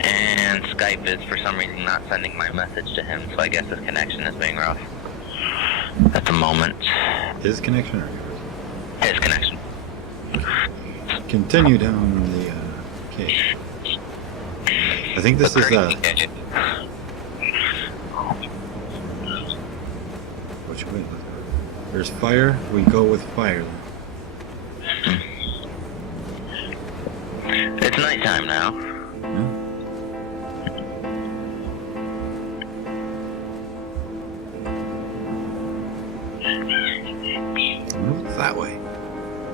And Skype is for some reason not sending my message to him, so I guess his connection is being rough at the moment. His connection or yours? His connection. Continue down the cave. I think this is which way? There's fire. We go with fire. It's nighttime now. It's that way.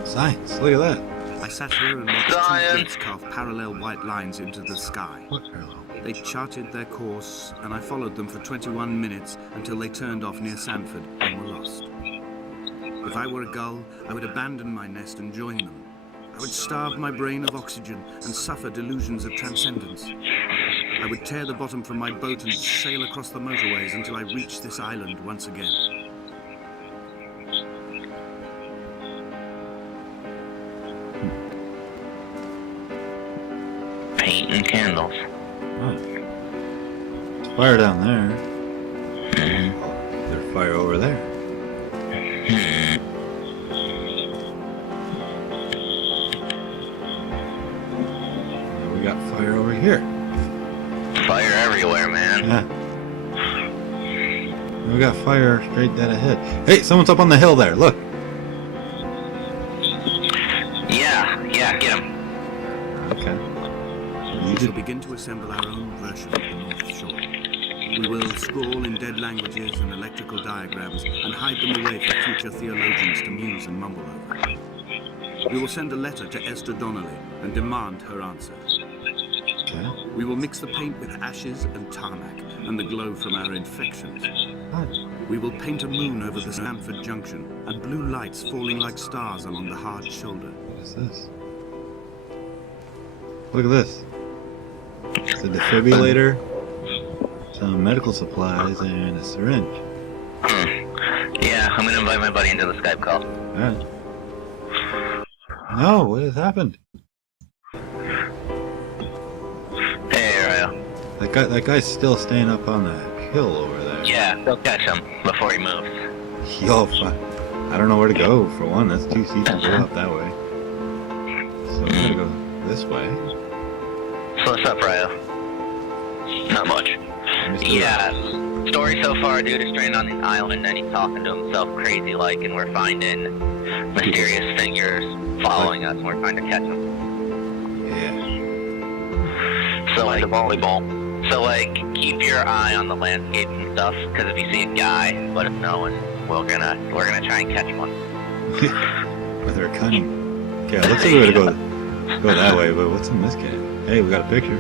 Science. Look at that. I sat here and watched Science. two jets carve parallel white lines into the sky. What parallel? They charted their course, and I followed them for 21 minutes until they turned off near Sanford and were lost. If I were a gull, I would abandon my nest and join them. I would starve my brain of oxygen and suffer delusions of transcendence. I would tear the bottom from my boat and sail across the motorways until I reached this island once again. Paint and candles. Oh. There's fire down there. There's fire over there. And we got fire over here. Fire everywhere, man. Yeah. And we got fire straight dead ahead. Hey, someone's up on the hill there. Look. Yeah, get him. Okay. We shall begin to assemble our own version of the North Shore. We will scrawl in dead languages and electrical diagrams and hide them away for future theologians to muse and mumble over. We will send a letter to Esther Donnelly and demand her answer. Okay. We will mix the paint with ashes and tarmac and the glow from our infections. We will paint a moon over the Sanford Junction and blue lights falling like stars along the hard shoulder. What is this? Look at this. It's a defibrillator, some medical supplies, and a syringe. Yeah, I'm gonna invite my buddy into the Skype call. Alright. No, what has happened? Hey, Ryo. That guy's still staying up on that hill over there. Yeah, go catch him before he moves. Yo, fuck. I don't know where to go, for one. That's 2 seats to go up that way. So I'm gonna go this way. So what's up, Ryo? Not much. Yeah, story so far, dude is stranded on the island and he's talking to himself crazy-like, and we're finding mysterious fingers following us and we're trying to catch them. Yeah. So like, volleyball. So like, keep your eye on the landscape and stuff, because if you see a guy, let us know and we're gonna try and catch one. With our cunning. Okay, it looks like we're gonna go that way, but what's in this cave? Hey, we got a picture.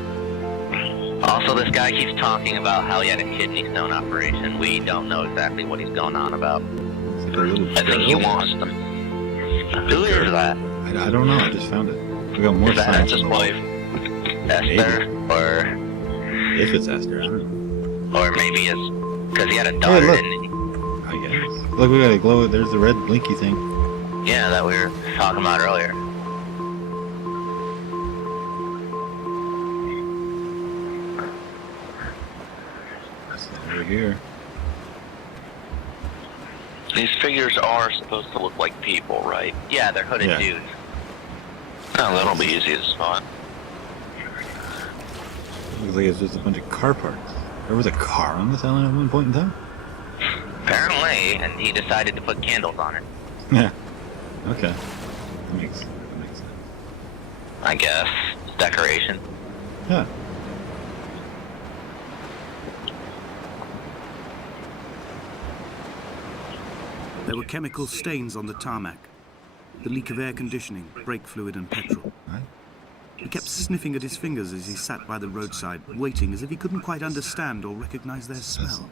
Also, this guy keeps talking about how he had a kidney stone operation. We don't know exactly what he's going on about. It's like a little I think he wants them. Who is that? I don't know, I just found it. We got more Is that science his on the wall. wife? Esther? Or If it's Esther, I don't know. or maybe it's because he had a daughter, look. didn't he? I guess. Look, we got a glow. There's the red blinky thing. Yeah, that we were talking about earlier. here. These figures are supposed to look like people, right? Yeah, they're hooded Yeah. dudes. Oh, that'll be easy to spot. Looks like it's just a bunch of car parts. There was a car on this island at one point in time? Apparently, and he decided to put candles on it. Yeah. Okay. That makes sense. I guess. Decoration. Yeah. There were chemical stains on the tarmac, the leak of air conditioning, brake fluid and petrol. Right. He kept sniffing at his fingers as he sat by the roadside, waiting as if he couldn't quite understand or recognize their smell.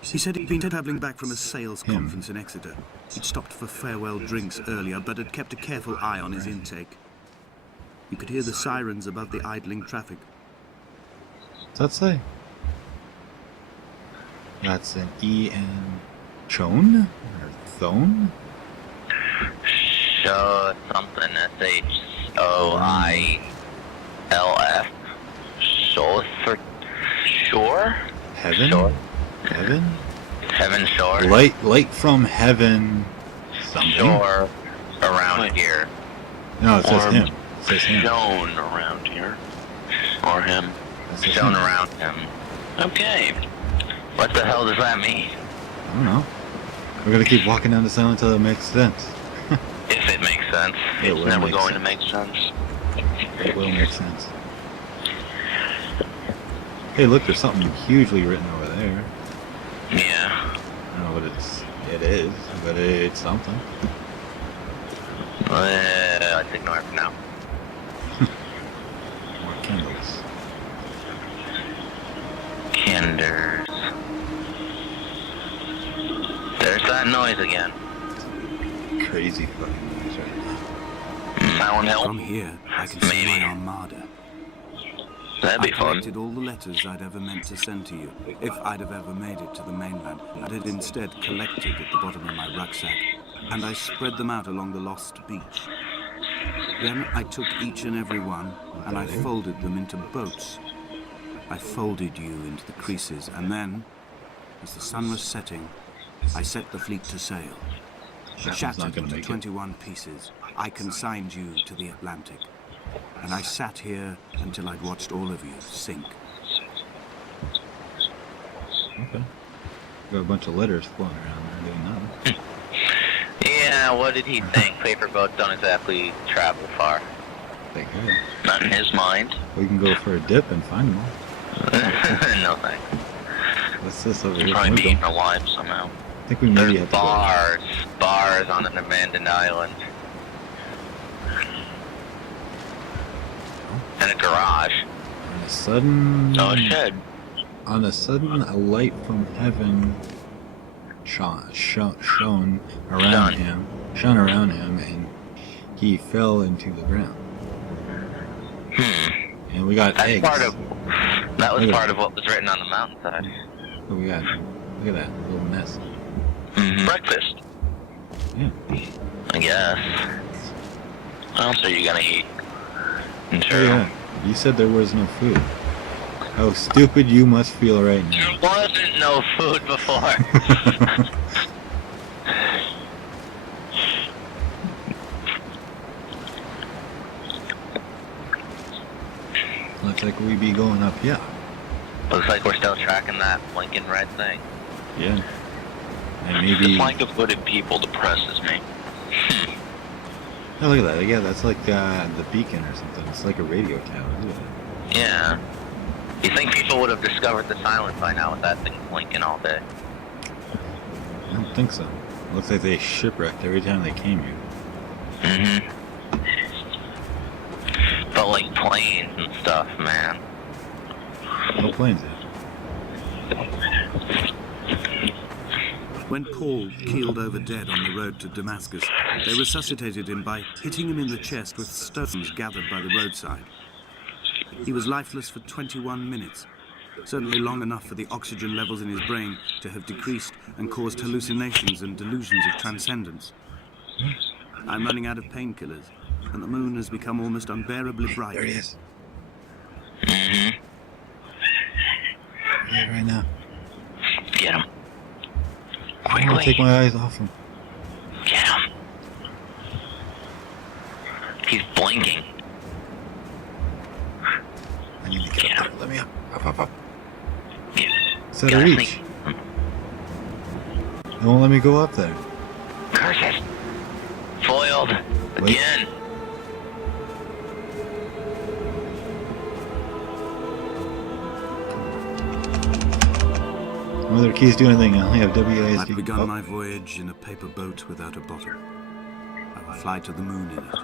He said he'd been traveling back from a sales conference in Exeter. He'd stopped for farewell drinks earlier, but had kept a careful eye on his intake. You could hear the sirens above the idling traffic. What's that say? That's an E-N... Chone? Or Thone? Show something. S-H-O-I-L-F. Shore? Shore? Heaven? Shore. Heaven? Heaven shore. Light from heaven... Something? Shore around here. No, it says Or him. It says him. shown around here. Or him. That says Shown him. around him. Okay. What the hell does that mean? I don't know. We're gonna keep walking down this island until it makes sense. If it makes sense. It It's will never make going sense. to make sense. It will make sense. Hey, look, there's something hugely written over there. Yeah. I don't know what it is, but it's something. Let's ignore it for now. More candles. Kinders. There's that noise again. Crazy fucking noise right now. Silent Hill. From here, I could see Maybe. my armada. That'd I be fun. collected all the letters I'd ever meant to send to you, if I'd have ever made it to the mainland. I had instead collected at the bottom of my rucksack, and I spread them out along the lost beach. Then I took each and every one, and I folded them into boats. I folded you into the creases, and then, as the sun was setting, I set the fleet to sail. That one's Shattered not gonna into make it. 21 pieces, I consigned you to the Atlantic. And I sat here until I'd watched all of you sink. Okay. Got a bunch of letters floating around there doing nothing. Yeah, what did he think? Paper boats don't exactly travel far. They could. Not in his mind. We can go for a dip and find them all. No thanks. What's this over He'd here? probably be Window? eaten alive somehow. I think we maybe There's have to go. bars on an abandoned island. And a garage. On a sudden... Oh, a shed. On a sudden, a light from heaven shone around him, and he fell into the ground. And we got That's eggs. that was Look at part that. of what was written on the mountainside. What we got? Look at that little nest. Breakfast. Yeah. I guess. What else are you gonna eat? Oh, Sure. yeah. You said there was no food. How stupid you must feel right now. There wasn't no food before. Looks like we be going up, yeah. Looks like we're still tracking that blinking red thing. Yeah. And The maybe... flank of hooded people depresses me. Oh, look at that. Yeah, that's like the beacon or something. It's like a radio tower. Look at that. Yeah. You think people would have discovered this island by now with that thing blinking all day? I don't think so. Looks like they shipwrecked every time they came here. But like planes and stuff, man. No planes there. When Paul keeled over dead on the road to Damascus, they resuscitated him by hitting him in the chest with stones gathered by the roadside. He was lifeless for 21 minutes, certainly long enough for the oxygen levels in his brain to have decreased and caused hallucinations and delusions of transcendence. I'm running out of painkillers, and the moon has become almost unbearably bright. There he is. Yeah, right now. I don't take my eyes off him. Get him. He's blinking. I need to get up there. Let me up. Up. Yeah. Set a Gotta reach. sneak. It won't let me go up there. Curses. Foiled. Wait. Again. No other keys do anything. I only have WASD. I've begun Oh. my voyage in a paper boat without a bottom. I will fly to the moon in it.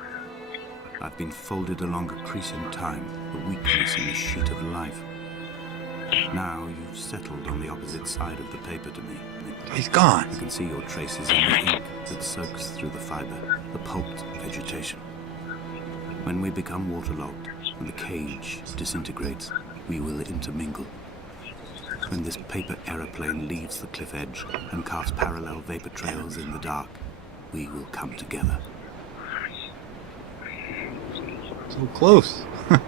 I've been folded along a crease in time, a weakness in the sheet of life. Now you've settled on the opposite side of the paper to me. He's gone. You can see your traces in the ink that soaks through the fiber, the pulped vegetation. When we become waterlogged and the cage disintegrates, we will intermingle. When this paper aeroplane leaves the cliff edge and casts parallel vapor trails in the dark, we will come together. So close. So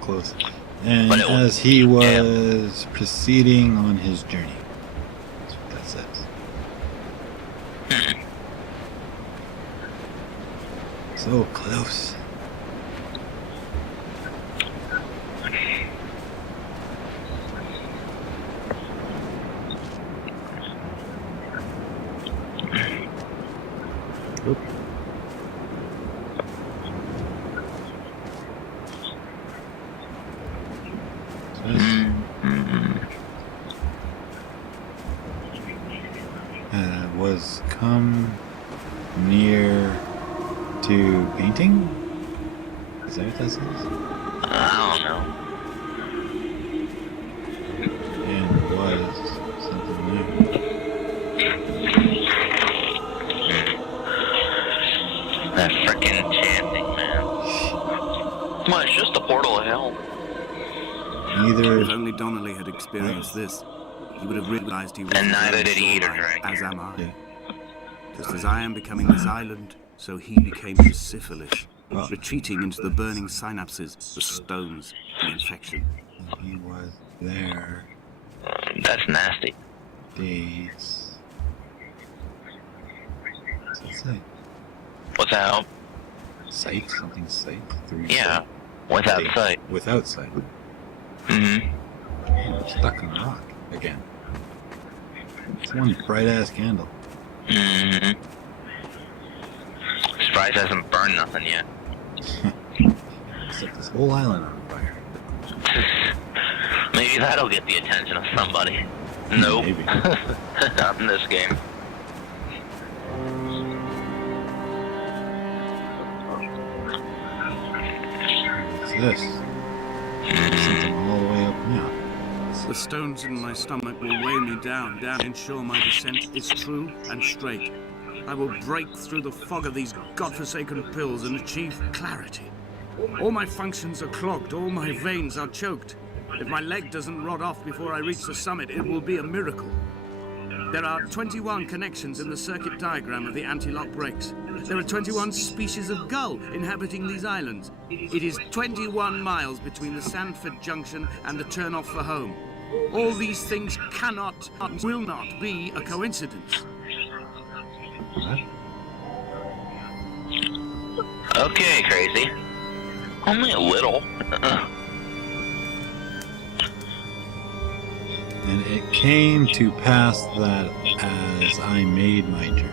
close. And But it was- as he was proceeding on his journey. That's what that says. So close. Oop. Was come near to painting? Is that what that says? I don't know. And was something there. That frickin' chanting, man. Come on, it's just a portal of hell. Neither. If only Donnelly had experienced this, he would have realized he was And on neither the did he eat or shoreline, drink. as am I. Yeah. Just as I am becoming this island, so he became his syphilis, Oh. retreating into the burning synapses, the stones, the infection. He was there. That's nasty. Days. What's it say? Without, Sight? Something sight? Through yeah, sight. without Days. sight. Without sight. Mm-hmm. Man, I'm stuck on the rock again. It's one bright ass candle. Mm-hmm. Surprised it hasn't burned nothing yet. Set this whole island on fire. Maybe that'll get the attention of somebody. Nope. Maybe. Not in this game. What's this? Something all the way up now. The stones in my stomach will weigh me down, ensure my descent is true and straight. I will break through the fog of these godforsaken pills and achieve clarity. All my functions are clogged, all my veins are choked. If my leg doesn't rot off before I reach the summit, it will be a miracle. There are 21 connections in the circuit diagram of the anti-lock brakes. There are 21 species of gull inhabiting these islands. It is 21 miles between the Sandford Junction and the turn-off for home. All these things cannot and will not be a coincidence. What? Okay, crazy. Only a little. And it came to pass that as I made my journey,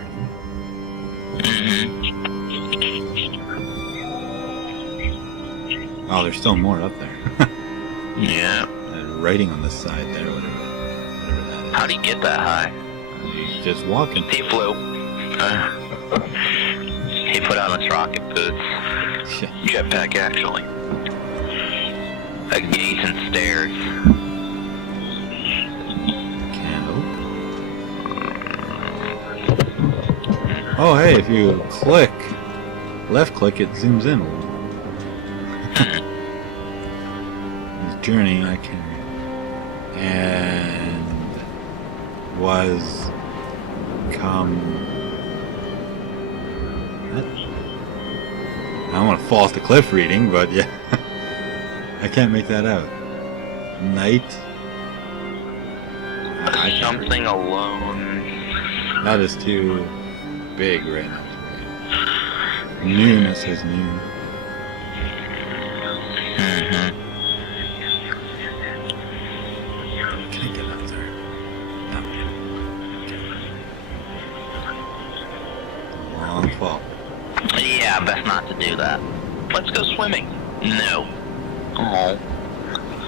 oh, there's still more up there. Yeah. Writing on the side there, whatever that is. How'd he get that high? He's just walking. He flew. He put on his rocket boots. Jetpack, actually. A gate and stairs. Candle. Oh, hey, if you click, left click, it zooms in. His journey, I can, and was come. What? I don't want to fall off the cliff reading, but yeah, I can't make that out. Night. I can't something alone. That is too big right now. Noon, it says noon. Mm-hmm. Can I get out there? No. Okay. Long fall. Yeah, best not to do that. Let's go swimming. No. Oh.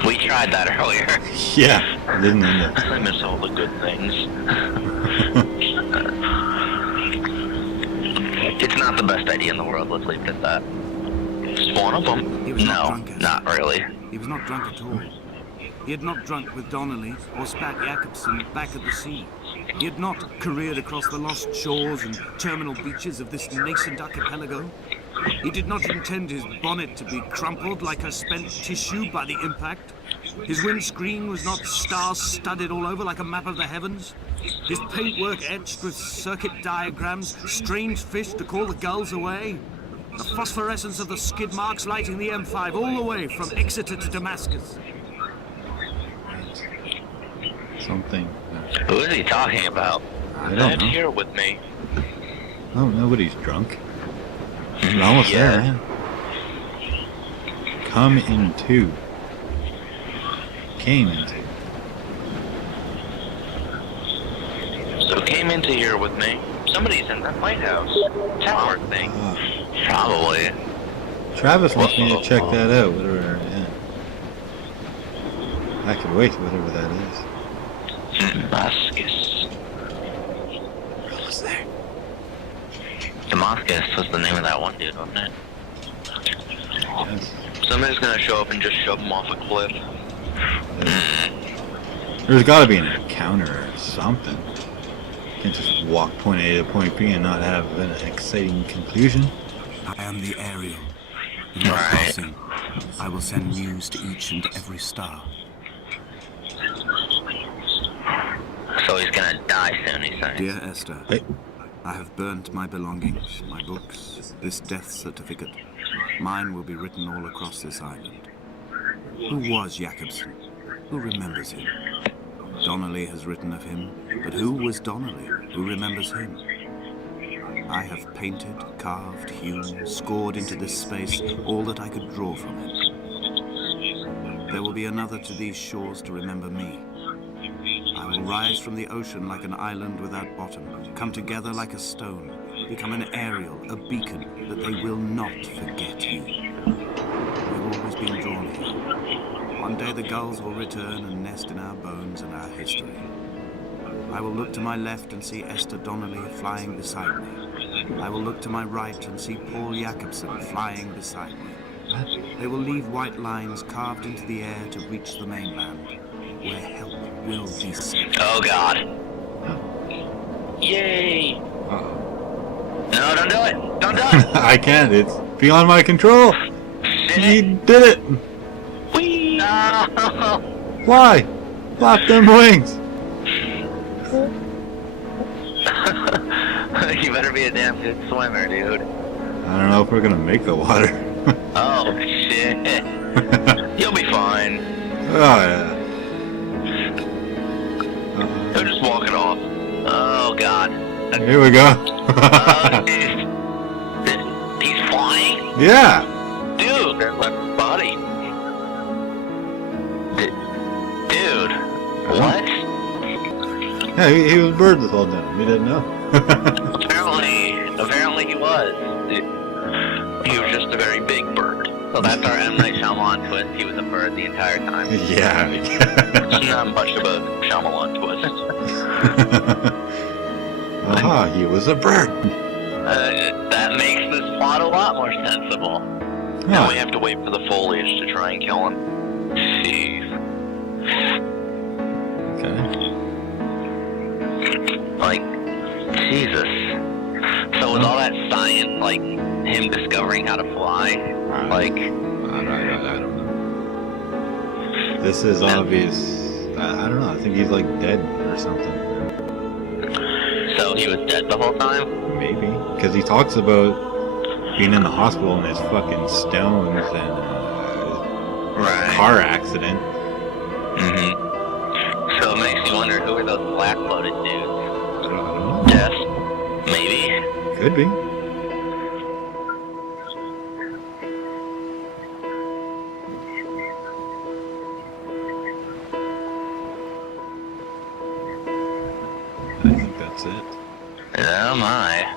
We tried that earlier. Yeah, didn't end it. I miss all the good things. It's not the best idea in the world, let's leave it at that. It's one of them. He was not No, drunk, Esther. not really. He was not drunk at all. He had not drunk with Donnelly or spat Jakobsen back at the sea. He had not careered across the lost shores and terminal beaches of this nascent archipelago. He did not intend his bonnet to be crumpled like a spent tissue by the impact. His windscreen was not star-studded all over like a map of the heavens. His paintwork etched with circuit diagrams, strange fish to call the gulls away. The phosphorescence of the skid marks lighting the M5 all the way from Exeter to Damascus. Something. Who is he talking about? I don't Dad's know. here with me. Oh, nobody's drunk. We're almost there, man. Come into. Came into. So came into here with me. Somebody's in that lighthouse tower thing. Probably. Travis wants me to check that out. Whatever. Yeah. I could wait. Whatever that is. Damascus. We're almost there. Damascus was the name of that one dude, wasn't it? Yes. Somebody's gonna show up and just shove him off a cliff. There's got to be an encounter or something. You can't just walk point A to point B and not have an exciting conclusion. I am the Ariel. In my Right. crossing, I will send news to each and every star. So he's gonna die soon, he's saying. Dear Esther, Hey. I have burnt my belongings, my books, this death certificate. Mine will be written all across this island. Who was Jakobsen? Who remembers him? Donnelly has written of him, but who was Donnelly? Who remembers him? I have painted, carved, hewn, scored into this space all that I could draw from it. There will be another to these shores to remember me. I will rise from the ocean like an island without bottom, come together like a stone, become an aerial, a beacon, that they will not forget you. We've always been drawn here. One day the gulls will return and nest in our bones and our history. I will look to my left and see Esther Donnelly flying beside me. I will look to my right and see Paul Jakobsen flying beside me. They will leave white lines carved into the air to reach the mainland, where help will be sent. Oh god. Yay! Uh-oh. No, don't do it! Don't do it! I can't. It's beyond my control. He Shit. did it. Whee! No! Fly. Flap them wings. You better be a damn good swimmer, dude. I don't know if we're gonna make the water. Oh, shit. You'll be fine. Oh yeah. They're just walking off. Oh, God. Here we go. Oh, dude. He's flying? Yeah. Dude. There's my body. Dude. What? Yeah, he was a bird this whole time. We didn't know. Apparently he was. He was just a very big bird. So that's our M. Night Shyamalan twist. He was a bird the entire time. Yeah. It's not much of a Shyamalan twist. Aha, he was a bird. That makes this plot a lot more sensible. Now we Huh. have to wait for the foliage to try and kill him. Jeez. Okay. Like, Jesus. So was all that science, like, him discovering how to fly? Like, I don't know. This is obvious. I don't know. I think he's like dead or something. so he was dead the whole time? Maybe. Because he talks about being in the hospital and his fucking stones and Right. car accident. Mm-hmm. So it makes you wonder, who are those black-blooded dudes. I don't know. Yes, maybe. Could be. I think that's it. Oh my.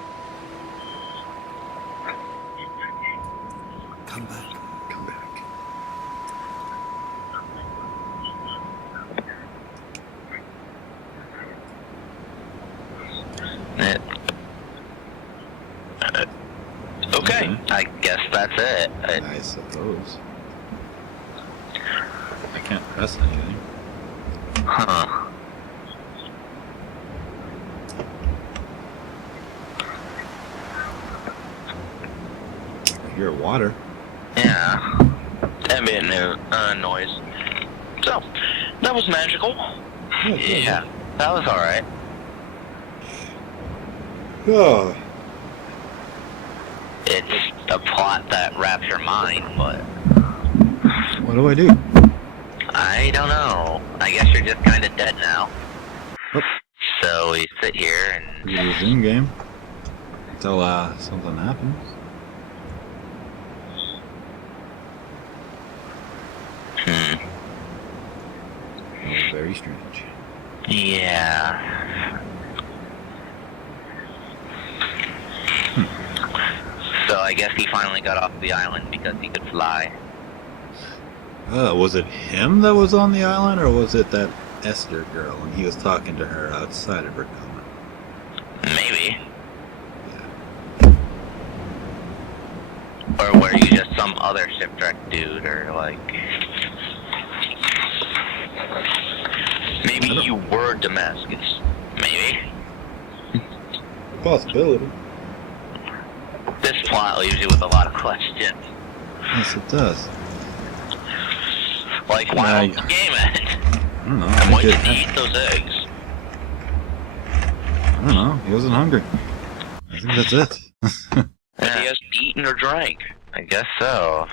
Come back. Come back. Okay, I guess that's it. I suppose. I can't press anything. Huh. I hear water. Yeah. Ambient noise. So, that was magical. Yeah, that was alright. Oh. It's a plot that wraps your mind, but What do I do? I don't know. I guess you're just kind of dead now. Oop. So we sit here and... We resume game. Until something happens. Very strange. Yeah. So I guess he finally got off the island because he could fly. Was it him that was on the island, or was it that Esther girl and he was talking to her outside of her comment? Maybe. Yeah. Or were you just some other shipwrecked dude, or like... Maybe you were Damascus. Maybe. Possibility. This plot leaves you with a lot of questions. Yes, it does. Like, why don't the game end? I don't know. And why He did he eat those eggs? I don't know. He wasn't hungry. I think that's it. But he hasn't eaten or drank. I guess so.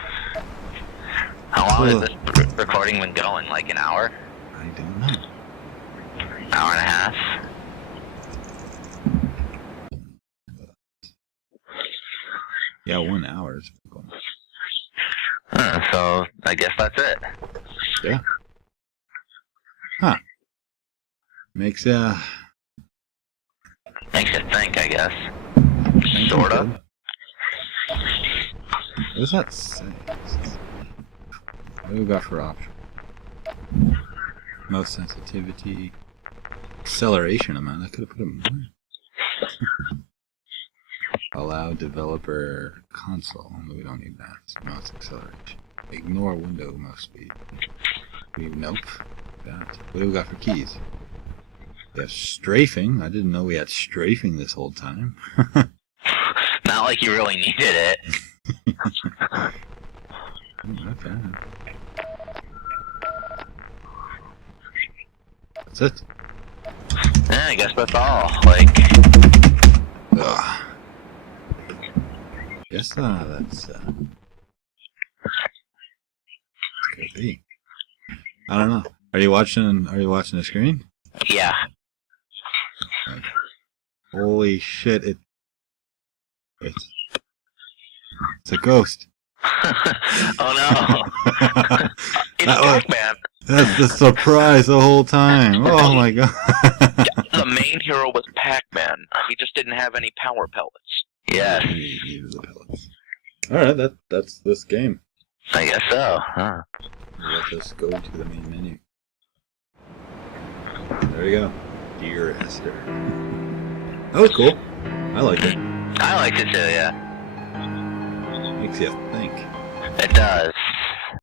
How long has this recording been going? Like an hour? I don't know. Hour and a half? Yeah, 1 hour. So, I guess that's it. Yeah. Huh. Makes you think, I guess. Thank Sort you, of. kid. What does that say? What do we got for option? Mouse sensitivity. Acceleration amount. I could have put it more. Allow developer console. We don't need that. Mouse acceleration. Ignore window mouse speed. Nope. That. What do we got for keys? We have strafing. I didn't know we had strafing this whole time. Not like you really needed it. Okay. That's it. Yeah, I guess that's all. Like... Ugh. Guess that's could be. I don't know. Are you watching the screen? Yeah. Like, holy shit! It's a ghost. Oh no! It's Pac-Man. That's the surprise the whole time. Oh my god! The main hero was Pac-Man. He just didn't have any power pellets. Yes. All right, that's this game. I guess so. Huh. Let us go to the main menu. There you go. Dear Esther. That was cool. I liked it. I liked it too, yeah. Makes you think. It does.